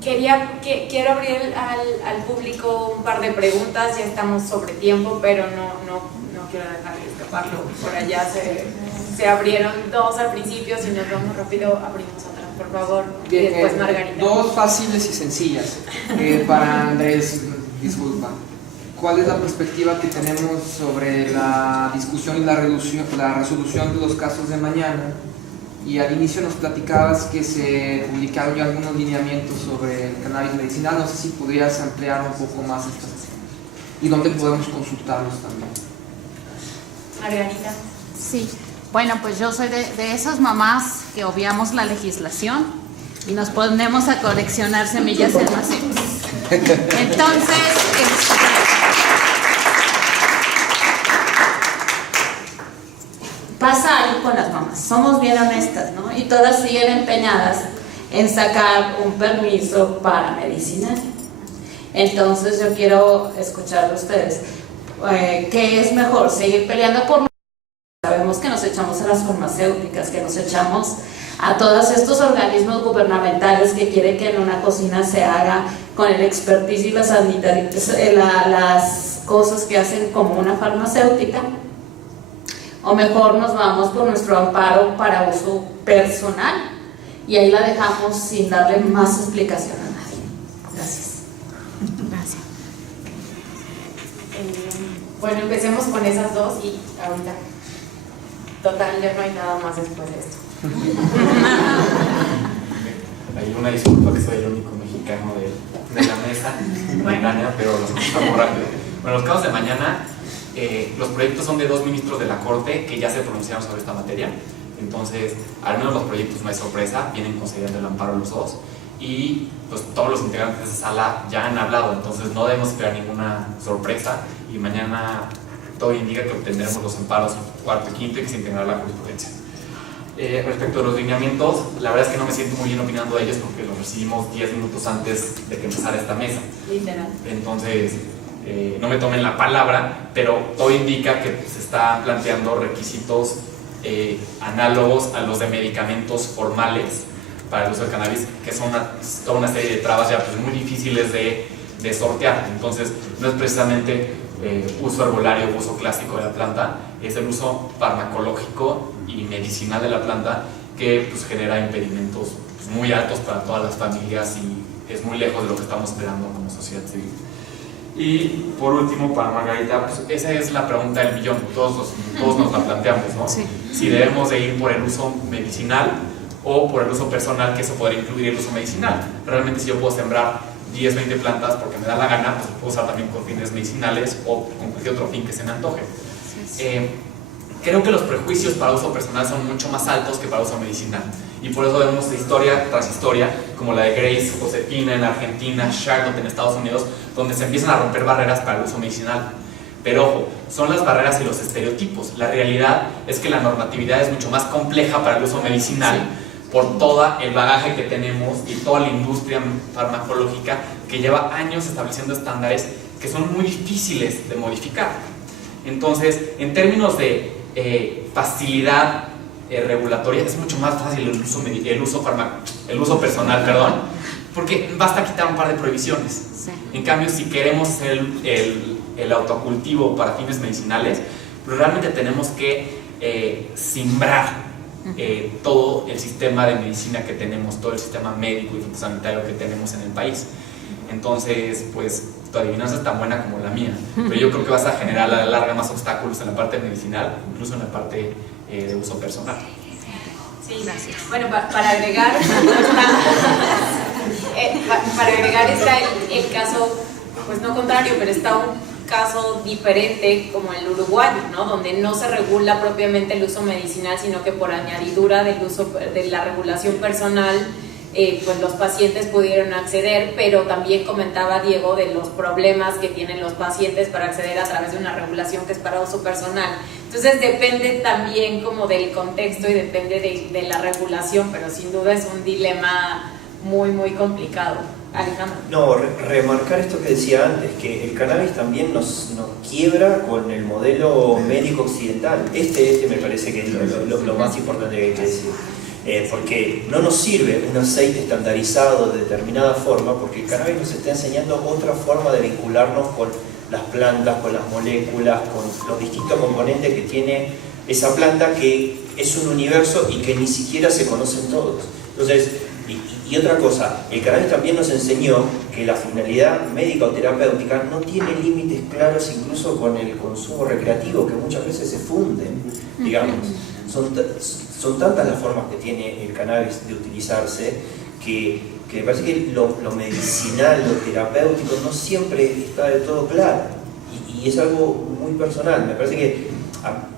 Quiero abrir al público un par de preguntas. Ya estamos sobre tiempo, pero no quiero dejar de escaparlo. Por allá se abrieron 2 al principio. Si nos vamos rápido, abrimos otras, por favor. Bien, y después Margarita. 2 fáciles y sencillas. Para Andrés, disculpa. ¿Cuál es la perspectiva que tenemos sobre la discusión y la resolución de los casos de mañana? Y al inicio nos platicabas que se publicaron ya algunos lineamientos sobre el cannabis medicinal. No sé si podrías ampliar un poco más estas, y dónde podemos consultarlos también. Margarita. Sí, bueno, pues yo soy de esas mamás que obviamos la legislación y nos ponemos a coleccionar semillas en macetas. Entonces, pasa algo con las mamás, somos bien honestas, ¿no? Y todas siguen empeñadas en sacar un permiso para medicinal. Entonces yo quiero escuchar de ustedes, ¿qué es mejor? ¿Seguir peleando por? Sabemos que nos echamos a las farmacéuticas, que nos echamos a todos estos organismos gubernamentales que quieren que en una cocina se haga con el expertise y las cosas que hacen como una farmacéutica, o mejor nos vamos por nuestro amparo para uso personal y ahí la dejamos sin darle más explicación a nadie. Gracias. Gracias. Bueno, empecemos con esas dos y ahorita, total, ya no hay nada más después de esto. Hay una disculpa que soy el único mexicano de la mesa, me engaña, pero los estamos rápido. Bueno, los casos de mañana, los proyectos son de 2 ministros de la Corte que ya se pronunciaron sobre esta materia. Entonces, al menos los proyectos no hay sorpresa, vienen concediendo el amparo a los dos. Y pues todos los integrantes de esa sala ya han hablado, entonces no debemos esperar ninguna sorpresa. Y mañana todo indica que obtendremos los amparos cuarto y quinto y que se integrará la jurisprudencia. Respecto a los lineamientos, la verdad es que no me siento muy bien opinando de ellos porque los recibimos 10 minutos antes de que empezara esta mesa. Literal. Entonces, no me tomen la palabra, pero todo indica que se están planteando requisitos análogos a los de medicamentos formales para el uso del cannabis, que son toda una serie de trabas ya pues, muy difíciles de sortear. Entonces, no es precisamente uso herbolario, uso clásico de la planta, es el uso farmacológico y medicinal de la planta que pues, genera impedimentos pues, muy altos para todas las familias y es muy lejos de lo que estamos esperando como sociedad civil. Y por último, para Margarita, pues esa es la pregunta del millón, todos nos la planteamos, ¿no? Sí. Si debemos de ir por el uso medicinal o por el uso personal, que eso podría incluir el uso medicinal. Realmente si yo puedo sembrar 10, 20 plantas porque me da la gana, pues lo puedo usar también con fines medicinales o con cualquier otro fin que se me antoje. Creo que los prejuicios para uso personal son mucho más altos que para uso medicinal. Y por eso vemos historia tras historia, como la de Grace Josefina en Argentina, Charlotte en Estados Unidos, donde se empiezan a romper barreras para el uso medicinal. Pero ojo, son las barreras y los estereotipos. La realidad es que la normatividad es mucho más compleja para el uso medicinal por todo el bagaje que tenemos y toda la industria farmacológica que lleva años estableciendo estándares que son muy difíciles de modificar. Entonces, en términos de facilidad regulatoria, es mucho más fácil el uso personal, porque basta quitar un par de prohibiciones. Sí. En cambio, si queremos hacer el autocultivo para fines medicinales, pues realmente tenemos que simbrar todo el sistema de medicina que tenemos, todo el sistema médico y fitosanitario que tenemos en el país. Entonces, pues tu adivinanza es tan buena como la mía, pero yo creo que vas a generar a la larga más obstáculos en la parte medicinal, incluso en la parte de uso personal. Sí, gracias. Bueno, para agregar, está el caso, pues no contrario, pero está un caso diferente como el uruguayo, ¿no? Donde no se regula propiamente el uso medicinal, sino que por añadidura del uso de la regulación personal, pues los pacientes pudieron acceder, pero también comentaba Diego de los problemas que tienen los pacientes para acceder a través de una regulación que es para uso personal. Entonces depende también como del contexto y depende de la regulación, pero sin duda es un dilema muy, muy complicado. Alejandro. No, remarcar esto que decía antes, que el cannabis también nos quiebra con el modelo médico occidental. Este me parece que es lo más importante que hay que decir. Porque no nos sirve un aceite estandarizado de determinada forma, porque el cannabis nos está enseñando otra forma de vincularnos con las plantas, con las moléculas, con los distintos componentes que tiene esa planta, que es un universo y que ni siquiera se conocen todos. Entonces, y otra cosa, el cannabis también nos enseñó que la finalidad médica o terapéutica no tiene límites claros, incluso con el consumo recreativo, que muchas veces se funden, digamos. Son tantas las formas que tiene el cannabis de utilizarse que me parece que lo medicinal, lo terapéutico no siempre está del todo claro y es algo muy personal. Me parece que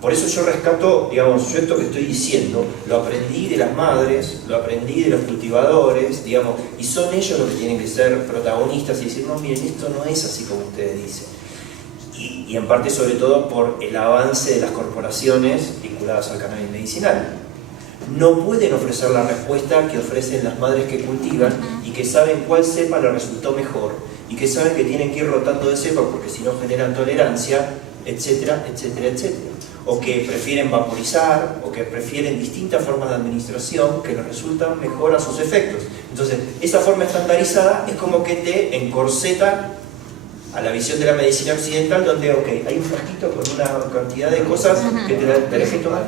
por eso yo rescato, digamos, yo esto que estoy diciendo lo aprendí de las madres, lo aprendí de los cultivadores, digamos, y son ellos los que tienen que ser protagonistas y decir, no, miren, esto no es así como ustedes dicen. Y en parte sobre todo por el avance de las corporaciones vinculadas al cannabis medicinal. No pueden ofrecer la respuesta que ofrecen las madres que cultivan y que saben cuál cepa les resultó mejor y que saben que tienen que ir rotando de cepa porque si no generan tolerancia, etcétera, etcétera, etcétera. o que prefieren vaporizar, o que prefieren distintas formas de administración que les resultan mejor a sus efectos. Entonces, esa forma estandarizada es como que te encorseta a la visión de la medicina occidental, donde, ok, hay un frasquito con una cantidad de cosas que tenés que tomar.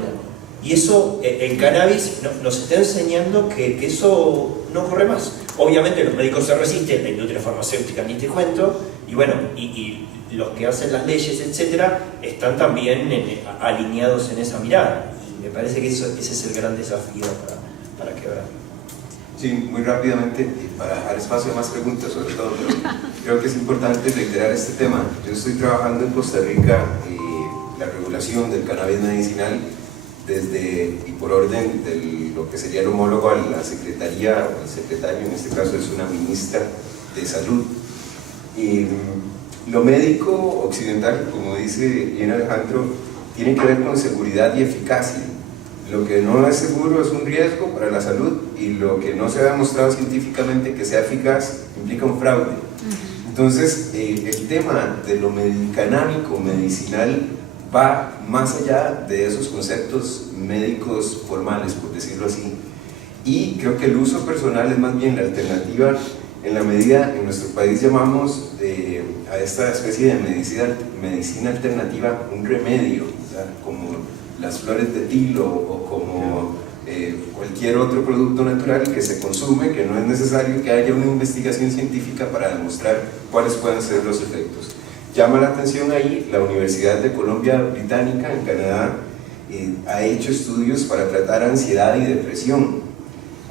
Y eso, el cannabis nos está enseñando que eso no ocurre más. Obviamente los médicos se resisten, la industria farmacéutica ni te cuento, y bueno, y los que hacen las leyes, etcétera, están también alineados en esa mirada. Y me parece que ese es el gran desafío para quebrar. Sí, muy rápidamente, para dejar espacio a más preguntas sobre todo, pero creo que es importante reiterar este tema. Yo estoy trabajando en Costa Rica la regulación del cannabis medicinal y por orden de lo que sería el homólogo a la secretaría, o el secretario, en este caso es una ministra de salud. Lo médico occidental, como dice bien Alejandro, tiene que ver con seguridad y eficacia. Lo que no es seguro es un riesgo para la salud, y lo que no se ha demostrado científicamente que sea eficaz implica un fraude. Entonces, el tema de lo canábico medicinal va más allá de esos conceptos médicos formales, por decirlo así. Y creo que el uso personal es más bien la alternativa, en la medida en nuestro país llamamos a esta especie de medicina alternativa un remedio, ¿verdad? Como las flores de tilo o como cualquier otro producto natural que se consume, que no es necesario que haya una investigación científica para demostrar cuáles pueden ser los efectos. Llama la atención ahí, la Universidad de Columbia Británica en Canadá ha hecho estudios para tratar ansiedad y depresión.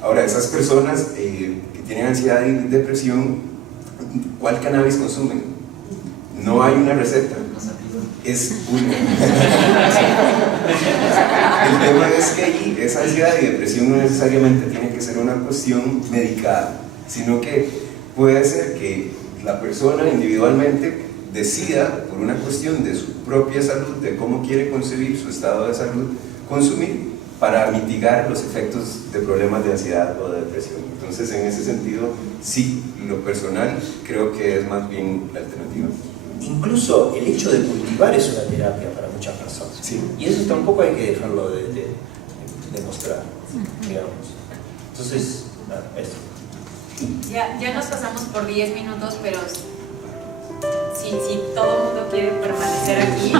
Ahora, esas personas que tienen ansiedad y depresión, ¿cuál cannabis consumen? No hay una receta, es una. El tema es que ahí esa ansiedad y depresión no necesariamente tiene que ser una cuestión medicada, sino que puede ser que la persona individualmente decida, por una cuestión de su propia salud, de cómo quiere concebir su estado de salud, consumir para mitigar los efectos de problemas de ansiedad o de depresión. Entonces, en ese sentido, sí, lo personal creo que es más bien la alternativa. Incluso el hecho de cultivar es una terapia para muchas personas. Sí. Y eso tampoco hay que dejarlo de mostrar, digamos. Entonces, nada, eso. Ya nos pasamos por 10 minutos, pero si todo el mundo quiere permanecer aquí.